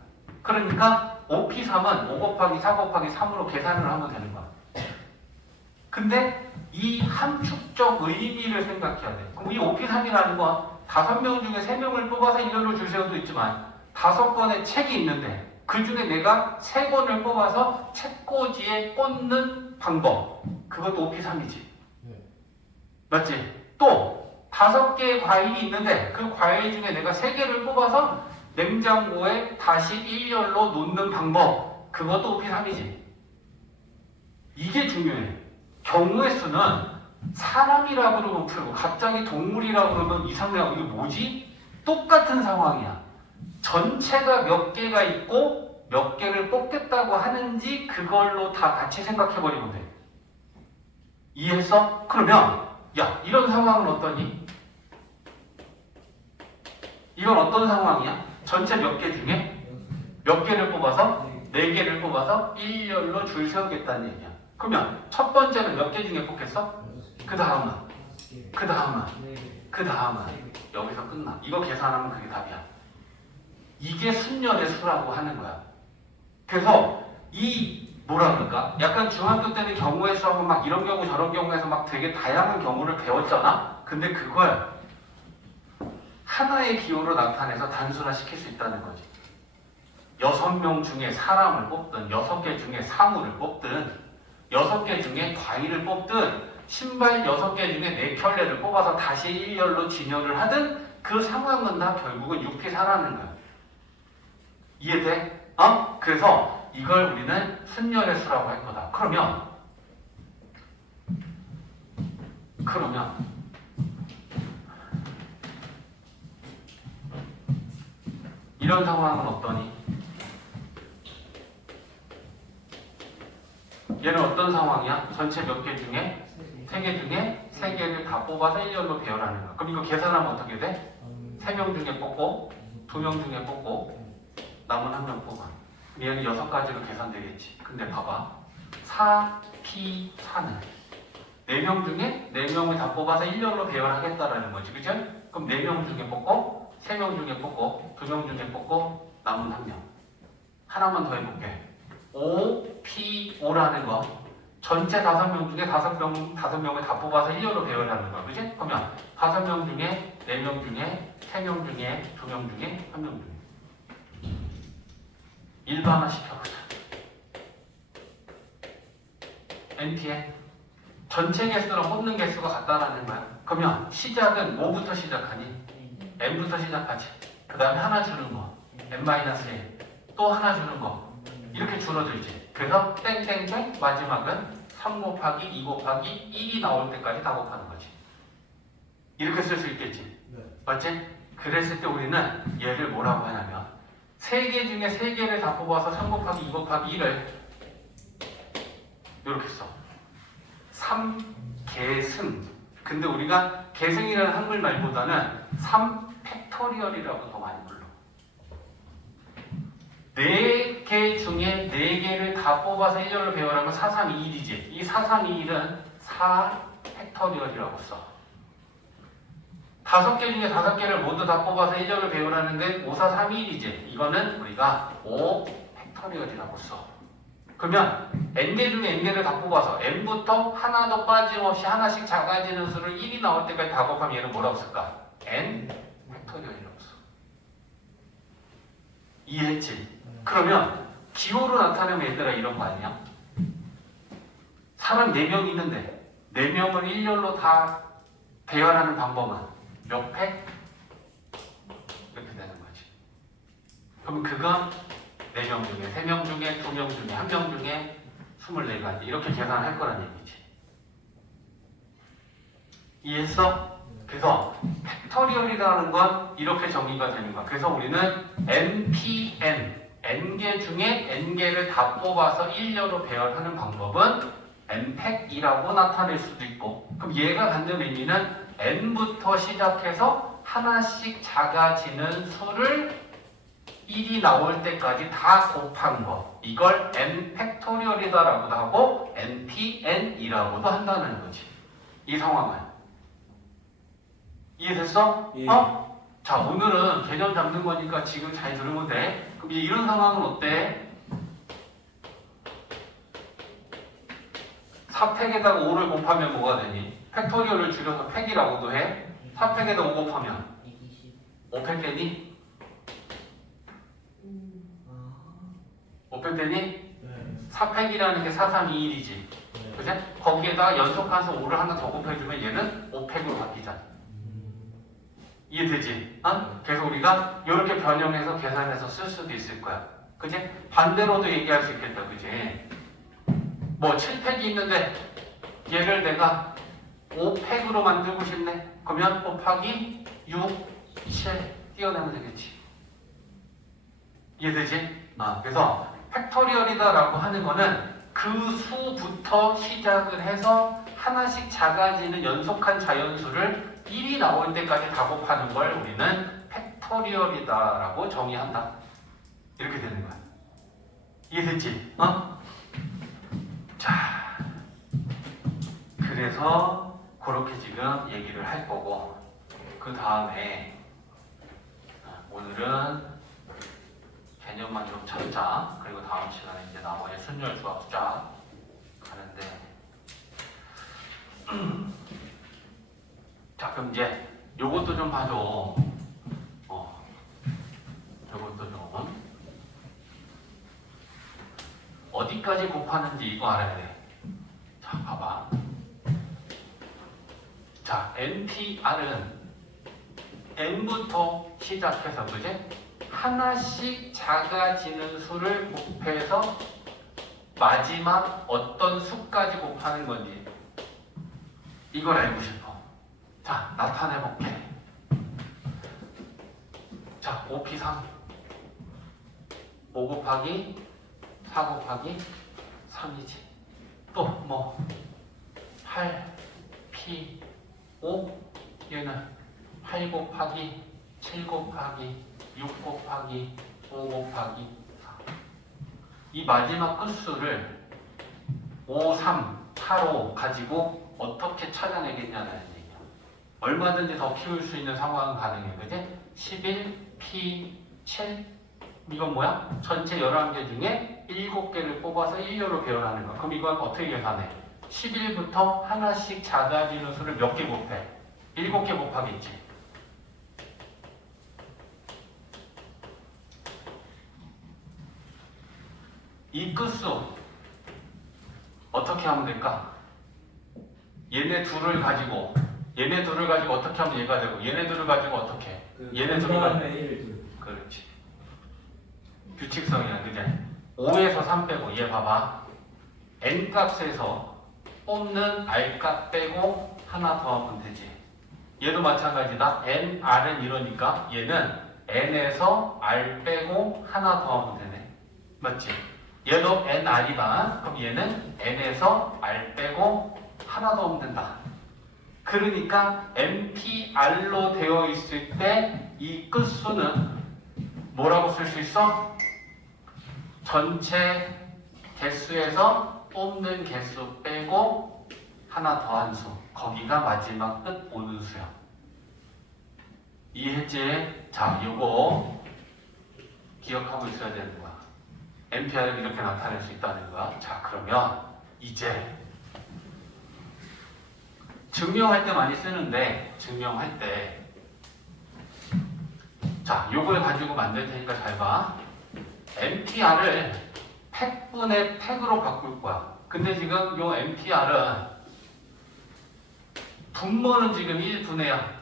그러니까 5P3은 5 곱하기 4 곱하기 3으로 계산을 하면 되는 거야. 근데 이 함축적 의미를 생각해야 돼. 그럼 이 5P3이라는 건 5명 중에 3명을 뽑아서 일렬로 줄 세워도 있지만 5권의 책이 있는데 그 중에 내가 3권을 뽑아서 책꽂이에 꽂는 방법. 그것도 5P3이지. 맞지? 또 5개의 과일이 있는데 그 과일 중에 내가 3개를 뽑아서 냉장고에 다시 일렬로 놓는 방법. 그것도 OP 3이지. 이게 중요해. 경우의 수는 사람이라고 그러면 풀고 갑자기 동물이라고 그러면 이상하고 이게 뭐지? 똑같은 상황이야. 전체가 몇 개가 있고 몇 개를 뽑겠다고 하는지 그걸로 다 같이 생각해버리면 돼. 이해했어? 그러면 야 이런 상황은 어떠니? 이건 어떤 상황이야? 전체 몇 개 중에 몇 개를 뽑아서 4개를 뽑아서 일렬로 줄 세우겠다는 얘기야. 그러면 첫 번째는 몇 개 중에 뽑겠어? 그 다음은 그 다음은 그 다음은 여기서 끝나. 이거 계산하면 그게 답이야. 이게 순열의 수라고 하는 거야. 그래서 이 뭐라 그럴까? 약간 중학교 때는 경우의 수하고 막 이런 경우 저런 경우에서 막 되게 다양한 경우를 배웠잖아. 근데 그걸 하나의 기호로 나타내서 단순화 시킬 수 있다는 거지. 6명 중에 사람을 뽑든 6개 중에 사물을 뽑든 6개 중에 과일을 뽑든 신발 6개 중에 4켤레를 뽑아서 다시 일렬로 진열을 하든 그 상황은 다 결국은 6P4라는 거야. 이해돼? 그래서 이걸 우리는 순열의 수라고 할 거다. 그러면 이런 상황은 어떠니? 얘는 어떤 상황이야? 전체 몇 개 중에? 3개 중에 3개를 다 뽑아서 일렬로 배열하는 거야. 그럼 이거 계산하면 어떻게 돼? 3명 중에 뽑고 2명 중에 뽑고 남은 1명 뽑아. 얘는 6가지로 계산되겠지. 근데 봐봐. 4P4는 4명 중에 4명을 다 뽑아서 일렬로 배열하겠다라는 거지. 그죠? 그럼 4명 중에 뽑고 3명 중에 뽑고 2명 중에 뽑고 남은 1명. 하나만 더 해볼게. 5P5라는 거. 전체 5명 중에 5명을 다 뽑아서 일렬로 배열하는 거. 그지? 그러면 5명 중에 4명 중에 3명 중에 2명 중에 1명 중에 일반화 시켜보자. NP에 전체 개수랑 뽑는 개수가 같다라는 거야. 그러면 시작은 뭐부터 시작하니? N부터 시작하지. 그 다음에 하나 주는 거 N-1 또 하나 주는 거 이렇게 줄어들지. 그래서 땡땡땡 마지막은 3 곱하기 2 곱하기 1이 나올 때까지 다 곱하는 거지. 이렇게 쓸 수 있겠지. 맞지? 그랬을 때 우리는 얘를 뭐라고 하냐면 3개 중에 3개를 다 뽑아서 3 곱하기 2 곱하기 1을 이렇게 써. 3계승. 근데 우리가 계승이라는 한글 말보다는 3팩토리얼이라고 더 많이 불러. 4개 중에 4개를 다 뽑아서 1열로 배열하면 4, 3, 2, 1이지. 이 4, 3, 2, 1은 4팩토리얼이라고 써. 5개 중에 5개를 모두 다 뽑아서 1열로 배열하는데 5, 4, 3, 2, 1이지. 이거는 우리가 5팩토리얼이라고 써. 그러면 n개 중에 n개를 다 뽑아서 n부터 하나도 빠짐없이 하나씩 작아지는 수를 1이 나올 때까지 다 곱하면 얘는 뭐라고 쓸까? n 팩토리얼이라고 써. 이해했지? 그러면 기호로 나타내면 얘들아 이런 거 아니야? 사람 4명 있는데 4명을 일렬로 다 배열하는 방법은 몇 팩? 이렇게 되는 거지. 그럼 그건 4명 중에 3명 중에 2명 중에 1명 중에 24가지 이렇게 계산할 거란 얘기지. 이해했어? 그래서 팩토리얼이라는 건 이렇게 정의가 되는 거야. 그래서 우리는 NPN n개 중에 n개를 다 뽑아서 일렬로 배열하는 방법은 n팩이라고 나타낼 수도 있고, 그럼 얘가 갖는 의미는 n부터 시작해서 하나씩 작아지는 수를 1이 나올 때까지 다 곱한 거, 이걸 n팩토리얼이다라고도 하고 npn이라고도 한다는 거지. 이 상황은 이해됐어? 예. 자, 오늘은 개념 잡는 거니까 지금 잘 들으면 돼. 그럼 이런 상황은 어때? 4팩에다가 5를 곱하면 뭐가 되니? 팩토리얼을 줄여서 팩이라고도 해. 4팩에다 5 곱하면 5팩 되니? 5팩 되니? 4팩이라는 게 4, 3, 2, 1이지. 그치? 거기에다가 연속해서 5를 하나 더 곱해주면 얘는 5팩으로 바뀌잖아. 이해되지? 그래서 우리가 이렇게 변형해서 계산해서 쓸 수도 있을 거야. 그지? 반대로도 얘기할 수 있겠다. 그지? 뭐 7팩이 있는데 얘를 내가 5팩으로 만들고 싶네. 그러면 곱하기 6, 7 띄어내면 되겠지. 이해되지? 그래서 팩토리얼이다라고 하는 거는 그 수부터 시작을 해서 하나씩 작아지는 연속한 자연수를 1이 나올 때까지 다 곱하는 걸 우리는 팩토리얼이다라고 정의한다. 이렇게 되는 거야. 이해됐지? 자, 그래서 그렇게 지금 얘기를 할 거고, 그 다음에 오늘은 개념만 좀 찾자. 그리고 다음 시간에 이제 나머지 순열 수학 수작 가는데, 자, 그럼 이제 요것도 좀 봐줘. 요것도 좀 어디까지 곱하는지 이거 알아야 돼. 자, 봐봐. 자, NPR은 n부터 시작해서, 그제? 하나씩 작아지는 수를 곱해서 마지막 어떤 수까지 곱하는 건지 이걸 알고 싶어. 자, 나타내 볼게. 자, 5P3 5 곱하기 4 곱하기 3이지. 또 뭐 8P5 얘는 8 곱하기 7 곱하기 6 곱하기 5 곱하기 4. 이 마지막 끝수를 5, 3, 8로 가지고 어떻게 찾아내겠냐는 얘기야. 얼마든지 더 키울 수 있는 상황은 가능해. 그지? 11, P, 7 이건 뭐야? 전체 11개 중에 7개를 뽑아서 1료로 배열하는 거야. 그럼 이건 어떻게 계산해? 11부터 하나씩 작아지는 수를 몇 개 곱해? 7개 곱하겠지. 이 끝수 어떻게 하면 될까? 얘네 둘을 가지고 어떻게 하면 얘가 되고, 얘네 둘을 가지고 어떻게 해? 얘네 둘을 가지고. 그렇지. 규칙성이야. 그제? 5에서 3 빼고, 얘 봐봐. n 값에서 뽑는 r 값 빼고 하나 더 하면 되지. 얘도 마찬가지다. n, r은 이러니까 얘는 n에서 r 빼고 하나 더 하면 되네. 맞지? 얘도 n, r이다. 그럼 얘는 n에서 r 빼고 하나 더 하면 된다. 그러니까 NPR로 되어 있을 때 이 끝수는 뭐라고 쓸 수 있어? 전체 개수에서 뽑는 개수 빼고 하나 더한 수. 거기가 마지막 끝 오는 수야. 이해했지? 자, 요거 기억하고 있어야 되는 거야. NPR을 이렇게 나타낼 수 있다는 거야. 자, 그러면 이제 증명할 때 많이 쓰는데, 증명할 때 자, 요걸 가지고 만들 테니까 잘 봐. NPR을 팩분의 팩으로 바꿀 거야. 근데 지금 요 NPR은 분모는 지금 1분의야.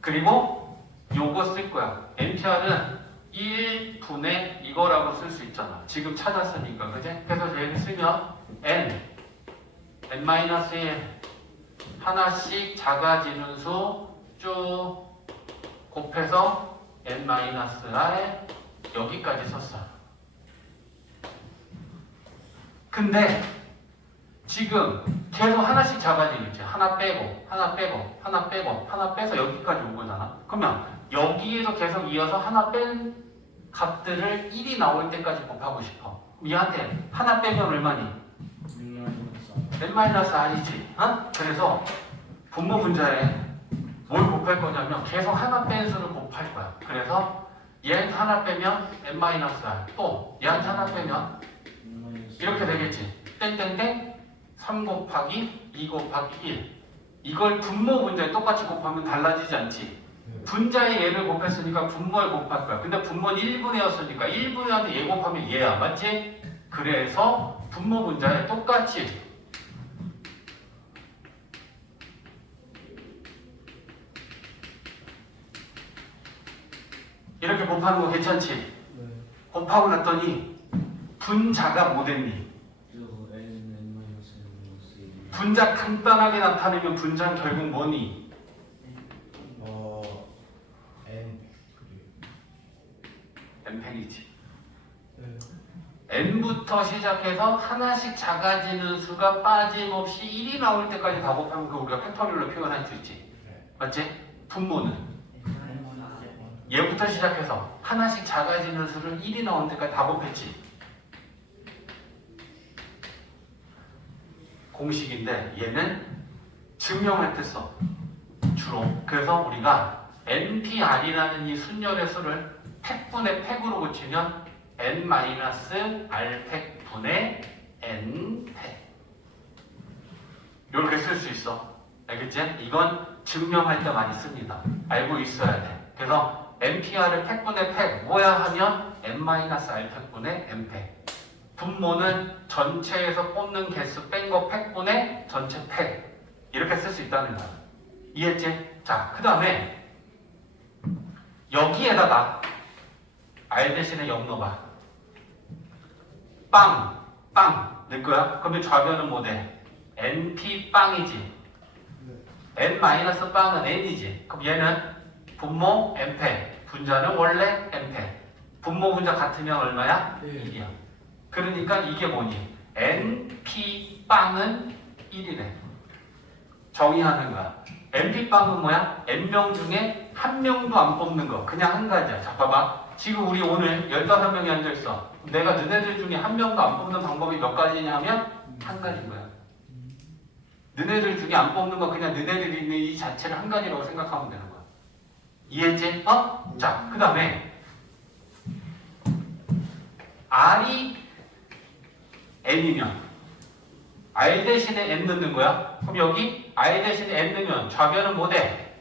그리고 요거 쓸 거야. NPR은 1분의 이거라고 쓸 수 있잖아. 지금 찾았으니까, 그지? 그래서 얘를 쓰면 n-1 하나씩 작아지는 수 쭉 곱해서 n-r 여기까지 썼어. 근데 지금 계속 하나씩 작아지겠지. 하나 빼고 하나 빼고 하나 빼고 하나 빼서 여기까지 온 거잖아. 그러면 여기에서 계속 이어서 하나 뺀 값들을 1이 나올 때까지 곱하고 싶어. 얘한테 하나 빼면 얼마니? n-r이지. 그래서 분모 분자에 뭘 곱할 거냐면 계속 하나 뺀 수를 곱할 거야. 그래서 얘한테 하나 빼면 n-r, 또 얘한테 하나 빼면 이렇게 되겠지. 땡땡땡 3 곱하기 2 곱하기 1. 이걸 분모 분자에 똑같이 곱하면 달라지지 않지. 분자에 얘를 곱했으니까 분모에 곱할 거야. 근데 분모는 1분의였으니까 1분의한테 얘 곱하면 얘야. 맞지? 그래서 분모 분자에 똑같이 이렇게 곱하는 거 괜찮지? 네. 곱하고 났더니 분자가 뭐 됐니? 분자 간단하게 나타내면 분자는 결국 뭐니? N. n팩이지. 네. n부터 시작해서 하나씩 작아지는 수가 빠짐없이 1이 나올 때까지 다 곱하면 그 우리가 팩토리얼로 표현할 수 있지. 네. 맞지? 분모는 얘부터 시작해서 하나씩 작아지는 수를 1이 나올 때까지 다 곱했지. 공식인데 얘는 증명할 때 써. 주로. 그래서 우리가 NPR이라는 이 순열의 수를 팩분의 팩으로 고치면 n-r팩 분의 n팩 이렇게 쓸 수 있어. 알겠지? 이건 증명할 때 많이 씁니다. 알고 있어야 돼. 그래서 NPR을 팩분의 팩 뭐야 하면 n-r팩 분의 n팩. 분모는 전체에서 뽑는 개수 뺀 거 팩분의 전체 팩. 이렇게 쓸 수 있다는 거야. 이해했지? 자, 그 다음에 여기에다가 R 대신에 0 넣어봐. 빵 넣을 거야? 그러면 좌변은 뭐 돼? NP 빵이지. N 마이너스 빵은 N이지. 그럼 얘는 분모 N패, 분자는 원래 N패. 분모 분자 같으면 얼마야? 1이야. 그러니까 이게 뭐니? NP 빵은 1이래. 정의하는 거야. NP 빵은 뭐야? N명 중에 한 명도 안 뽑는 거. 그냥 한 가지야. 자, 봐봐. 지금 우리 오늘 15명이 앉아있어. 내가 너네들 중에 한 명도 안 뽑는 방법이 몇 가지냐 하면 한 가지인 거야. 너네들 중에 안 뽑는 거 그냥 너네들이 있는 이 자체를 한 가지라고 생각하면 되는 거야. 이해했지? 자, 그 다음에 R이 N이면 R 대신에 N 넣는 거야. 그럼 여기 R 대신에 N 넣으면 좌변은 뭐 돼?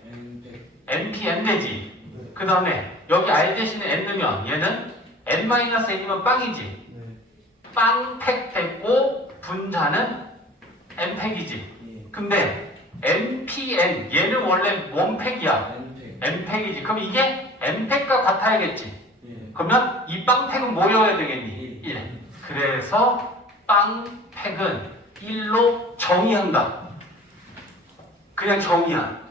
NP N 되지. 그 다음에 여기 R 대신에 N 넣으면 얘는 N-N이면 빵이지. 빵팩 됐고 분자는 N팩이지. 근데 NPN 얘는 원래 원팩이야. N팩이지. 그럼 이게 N팩과 같아야겠지. 그러면 이 빵팩은 뭐여야 되겠니? 1. 그래서 빵팩은 1로 정의한다. 그냥 정의한.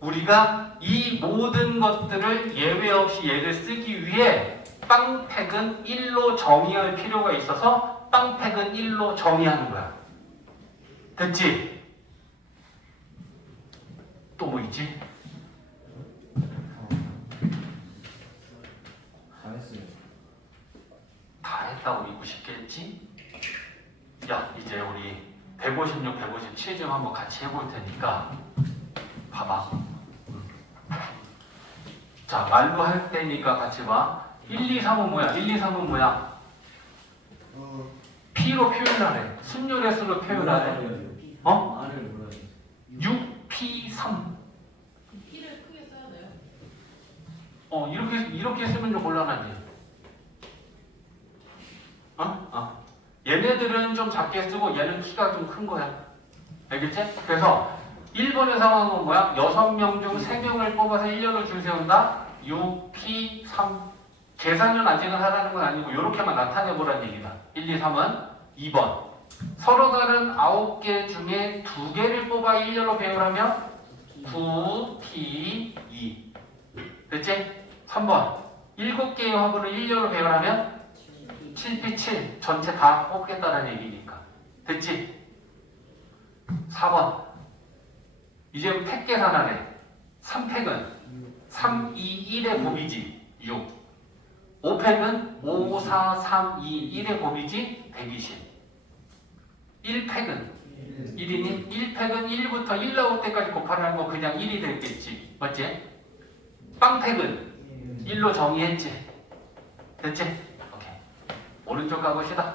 우리가 이 모든 것들을 예외 없이 얘를 쓰기 위해 빵팩은 1로 정의할 필요가 있어서 빵팩은 1로 정의하는 거야. 됐지? 또 뭐 있지? 다 했어요. 다 했다고 믿고 싶겠지? 야, 이제 우리 156, 157 좀 한번 같이 해볼 테니까 봐봐. 자, 말로 할 때니까 같이 봐. 1, 2, 3은 뭐야? 1, 2, 3은 뭐야? P로 표현하래. 순열의 수로 표현하래. 어? 말을 몰라요. 6P3. P를 크게 써야 돼요. 이렇게 쓰면 좀 곤란하지. 얘네들은 좀 작게 쓰고 얘는 키가 좀 큰 거야. 알겠지? 그래서 1번의 상황은 뭐야? 6명 중 3명을 뽑아서 1년을 줄 세운다. 6P3. 계산은 아직은 하라는 건 아니고 이렇게만 나타내보라는 얘기다. 1, 2, 3은 2번. 서로 다른 9개 중에 2개를 뽑아 1년로 배열하면 9P2. 됐지? 3번. 7개의 화분을 1년로 배열하면 7P7. 전체 다 뽑겠다는 얘기니까. 됐지? 4번. 이제 팩 계산하래. 3팩은 3, 2, 1의 곱이지. 6. 5팩은 5, 4, 3, 2, 1의 곱이지. 120. 1팩은 1이니? 1팩은 1부터 1 나올 때까지 곱하라는 거 그냥 1이 됐겠지. 맞지? 빵팩은 1로 정의했지. 됐지? 오케이. 오른쪽 가봅시다.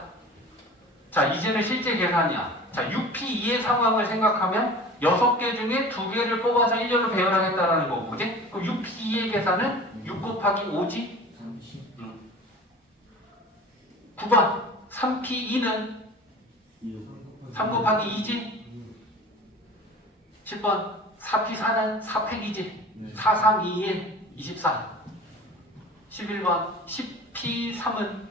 자, 이제는 실제 계산이야. 자, 6P2의 상황을 생각하면 6개 중에 2개를 뽑아서 1년로 배열하겠다라는 거고, 그지? 그럼 6P2의 계산은 6 곱하기 5지? 9번. 3P2는 3 곱하기 2지? 10번. 4P4는 4팩이지? 4, 3, 2, 1, 24. 11번 10P3은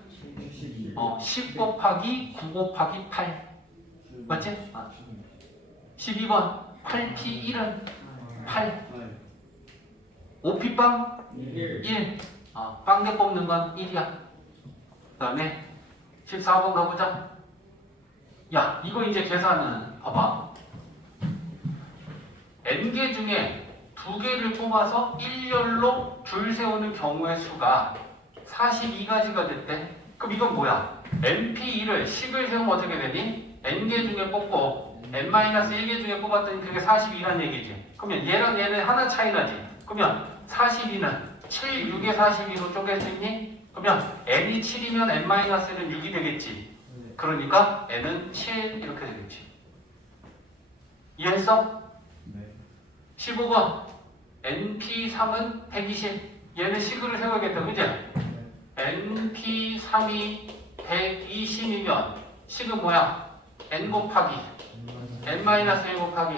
10 곱하기 9 곱하기 8 맞지? 12번 8P1은 8 5P빵 1 빵개 뽑는 건 1이야. 그 다음에 14번 가보자. 야 이거 이제 계산은 봐봐. n개 중에 2개를 뽑아서 일렬로 줄 세우는 경우의 수가 42가지가 됐대. 그럼 이건 뭐야? np1을 식을 세우면 어떻게 되니? n개 중에 뽑고 n-1개 중에 뽑았더니 그게 42란 얘기지. 그러면 얘랑 얘는 하나 차이 나지. 그러면 42는 7, 6에 42로 쪼갤 수 있니? 그러면 n이 7이면 n-1은 6이 되겠지. 그러니까 n은 7 이렇게 되겠지. 이해했어? 네. 15번 np3은 120. 얘는 식을 세워야겠다. 그지? np3이 120이면 식은 뭐야? n 곱하기 n-1 곱하기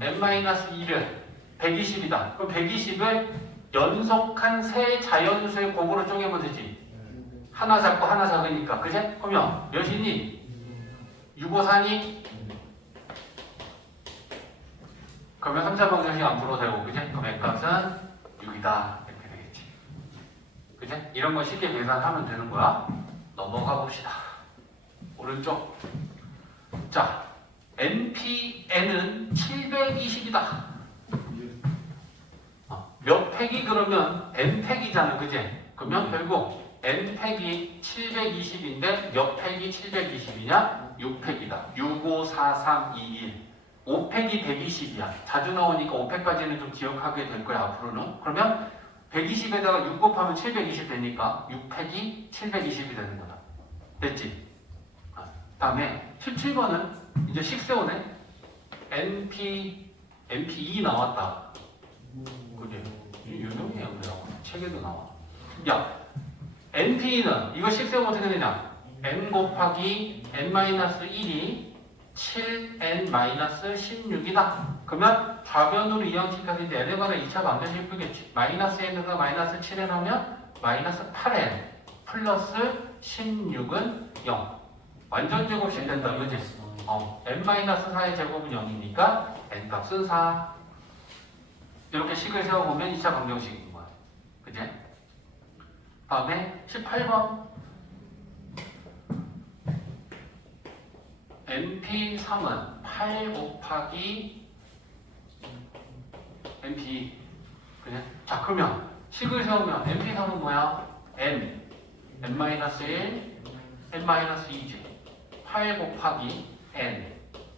n-2를 120이다. 그럼 120을 연속한 세 자연수의 곱으로 쪼개면 되지. 하나 작고 하나 작으니까. 그지? 그러면 몇이니? 654니? 그러면 3차 방정식 안 풀어도 되고, 그지? 그럼 n값은 6이다. 이렇게 되겠지. 그지? 이런 거 쉽게 계산하면 되는 거야. 넘어가 봅시다. 오른쪽. 자, npn은 720이다. 몇 팩이 그러면 n 팩이잖아, 그지? 그러면 결국 n 팩이 720인데 몇 팩이 720이냐? 6팩이다. 6, 5, 4, 3, 2, 1. 5팩이 120이야. 자주 나오니까 5팩까지는 좀 기억하게 될 거야, 앞으로는. 그러면 120에다가 6 곱하면 720 되니까 6팩이 720이 되는 거다. 됐지? 다음에 17번은 이제 식세오네. NP2 나왔다. 그게 유명해요, 그래요. 책에도 나와. 야, NP는 이거 식세오면 어떻게 되냐? n 곱하기 n-1이 7n-16이다. 그러면 좌변으로 이항식해서 이제 n에 관한 2차 방정식 풀겠지. 마이너스 n에서 마이너스 7n 하면 마이너스 8n 플러스 16은 0. 완전 제곱식 된다, 그지? n-4의 제곱은 0이니까 n값은 4. 이렇게 식을 세워보면 2차 방정식인 거야. 그지? 다음에 18번. np3은 8 곱하기 np. 그래? 자, 그러면 식을 세우면 np3은 뭐야? n-1, n-2지. 8 곱하기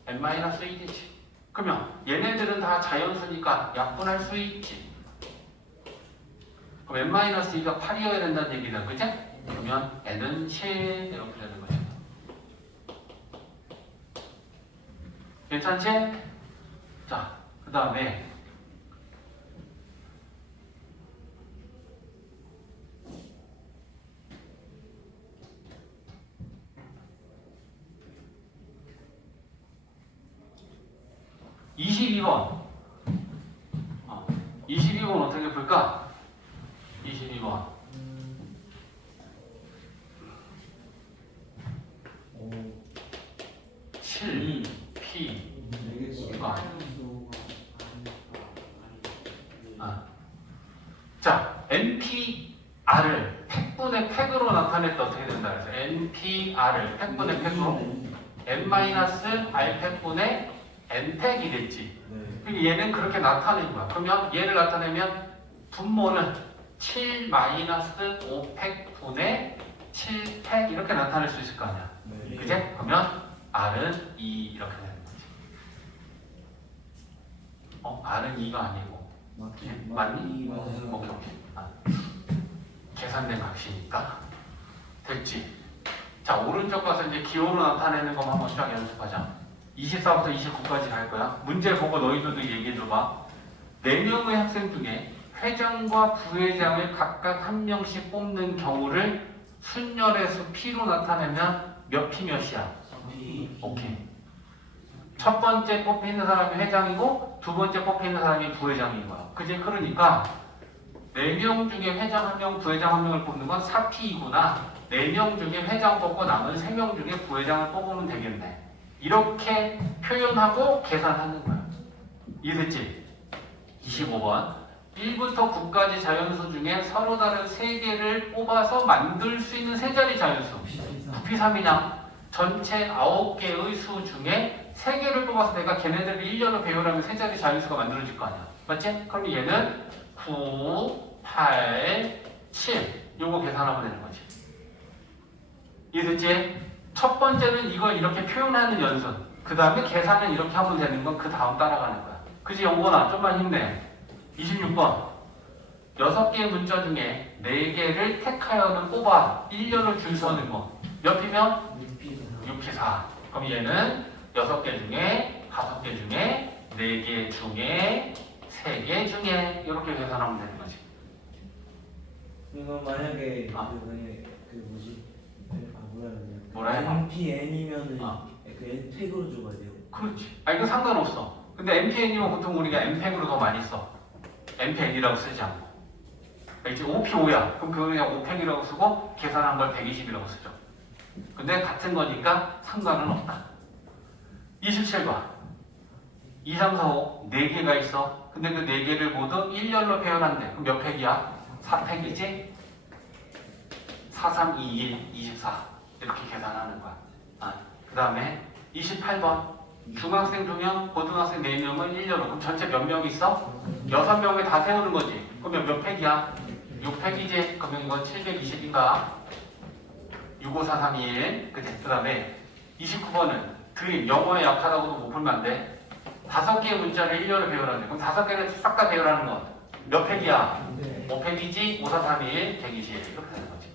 n-1이지. 그러면 얘네들은 다 자연수니까 약분할 수 있지. 그럼 n-2가 8이어야 된다는 얘기다. 그치? 그러면 n은 7 이렇게 되는 거죠. 괜찮지? 자, 그 다음에 (22번) 22번 어떻게 볼까? 22번 7P가 자, NPR을 팩분의 팩으로 나타냈다. 어떻게 된다 그래서 NPR을 팩분의 팩으로 n-r 팩분의 n팩이 됐지. 그럼 얘는 그렇게 나타낸 거야. 그러면 얘를 나타내면 분모는 7-5팩 분의 7팩 이렇게 나타낼 수 있을 거 아니야. 그제? 그러면 R은 2 이렇게 되는 거지. R은 2가 아니고 맞니? 오케이. 계산된 값이니까 됐지. 자, 오른쪽 가서 이제 기호로 나타내는 것만 한번 쫙 연습하자. 24부터 29까지 갈 거야. 문제 보고 너희들도 얘기해줘봐. 4명의 학생 중에 회장과 부회장을 각각 한 명씩 뽑는 경우를 순열의 P로 나타내면 몇 P 몇이야? 오케이. 첫 번째 뽑히는 사람이 회장이고 두 번째 뽑히는 사람이 부회장인 거야. 그지? 그러니까 4명 중에 회장 1명, 부회장 1명을 뽑는 건 4P이구나. 4명 중에 회장 뽑고 남은 3명 중에 부회장을 뽑으면 되겠네. 이렇게 표현하고 계산하는 거야. 이해됐지? 25번. 1부터 9까지 자연수 중에 서로 다른 3개를 뽑아서 만들 수 있는 세 자리 자연수. 9P 3이냐? 전체 9개의 수 중에 3개를 뽑아서 내가 걔네들을 1년을 배우라면 세 자리 자연수가 만들어질 거 아니야. 맞지? 그럼 얘는 9, 8, 7 요거 계산하면 되는 거지. 이해됐지? 첫 번째는 이걸 이렇게 표현하는 연습. 그 다음에 계산은 이렇게 하면 되는 건 그 다음 따라가는 거야. 그지 영건아? 좀만 힘내. 26번. 6개의 문자 중에 4개를 택하여는 뽑아 1년을 줄 서는 거. 몇 피면? 6P4. 그럼 얘는 6개 중에 5개 중에 4개 중에 3개 중에 이렇게 계산하면 되는 거지. 이거 만약에 아. 그 뭐지? 뭐라 해봐? MPN이면은 아. 그 N택으로 줘야 돼요. 그렇지. 아 이거 상관없어. 근데 MPN이면 보통 우리가 MPEG으로 더 많이 써. MPN이라고 쓰지 않고. 이제 5P5야. 그럼 그거 그냥 5팩이라고 쓰고 계산한 걸 120이라고 쓰죠. 근데 같은 거니까 상관은 없다. 27번. 2, 3, 4, 5 4개가 있어. 근데 그 4개를 모두 1년로 표현한대. 그럼 몇 팩이야? 4팩이지? 4, 3, 2, 1, 24 이렇게 계산하는 거야. 그 다음에 28번. 중학생 2명, 고등학생 4명은 1년으로. 그럼 전체 몇 명 있어? 6명을 다 세우는 거지. 그러면 몇 팩이야? 6팩이지? 그러면 이건 720인가? 654321. 그치? 그 다음에 29번은 드림, 영어에 약하다고도 못 풀면 안 돼. 5개의 문자를 1년을 배우라는데 그럼 5개를 싹 다 배우라는 건 몇 팩이야? 5팩이지? 5431, 120 이렇게 되는 거지.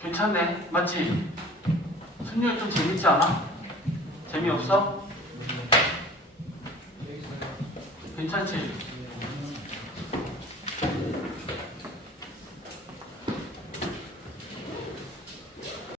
괜찮네. 맞지? 순율 좀 재밌지 않아? 재미없어? 괜찮지?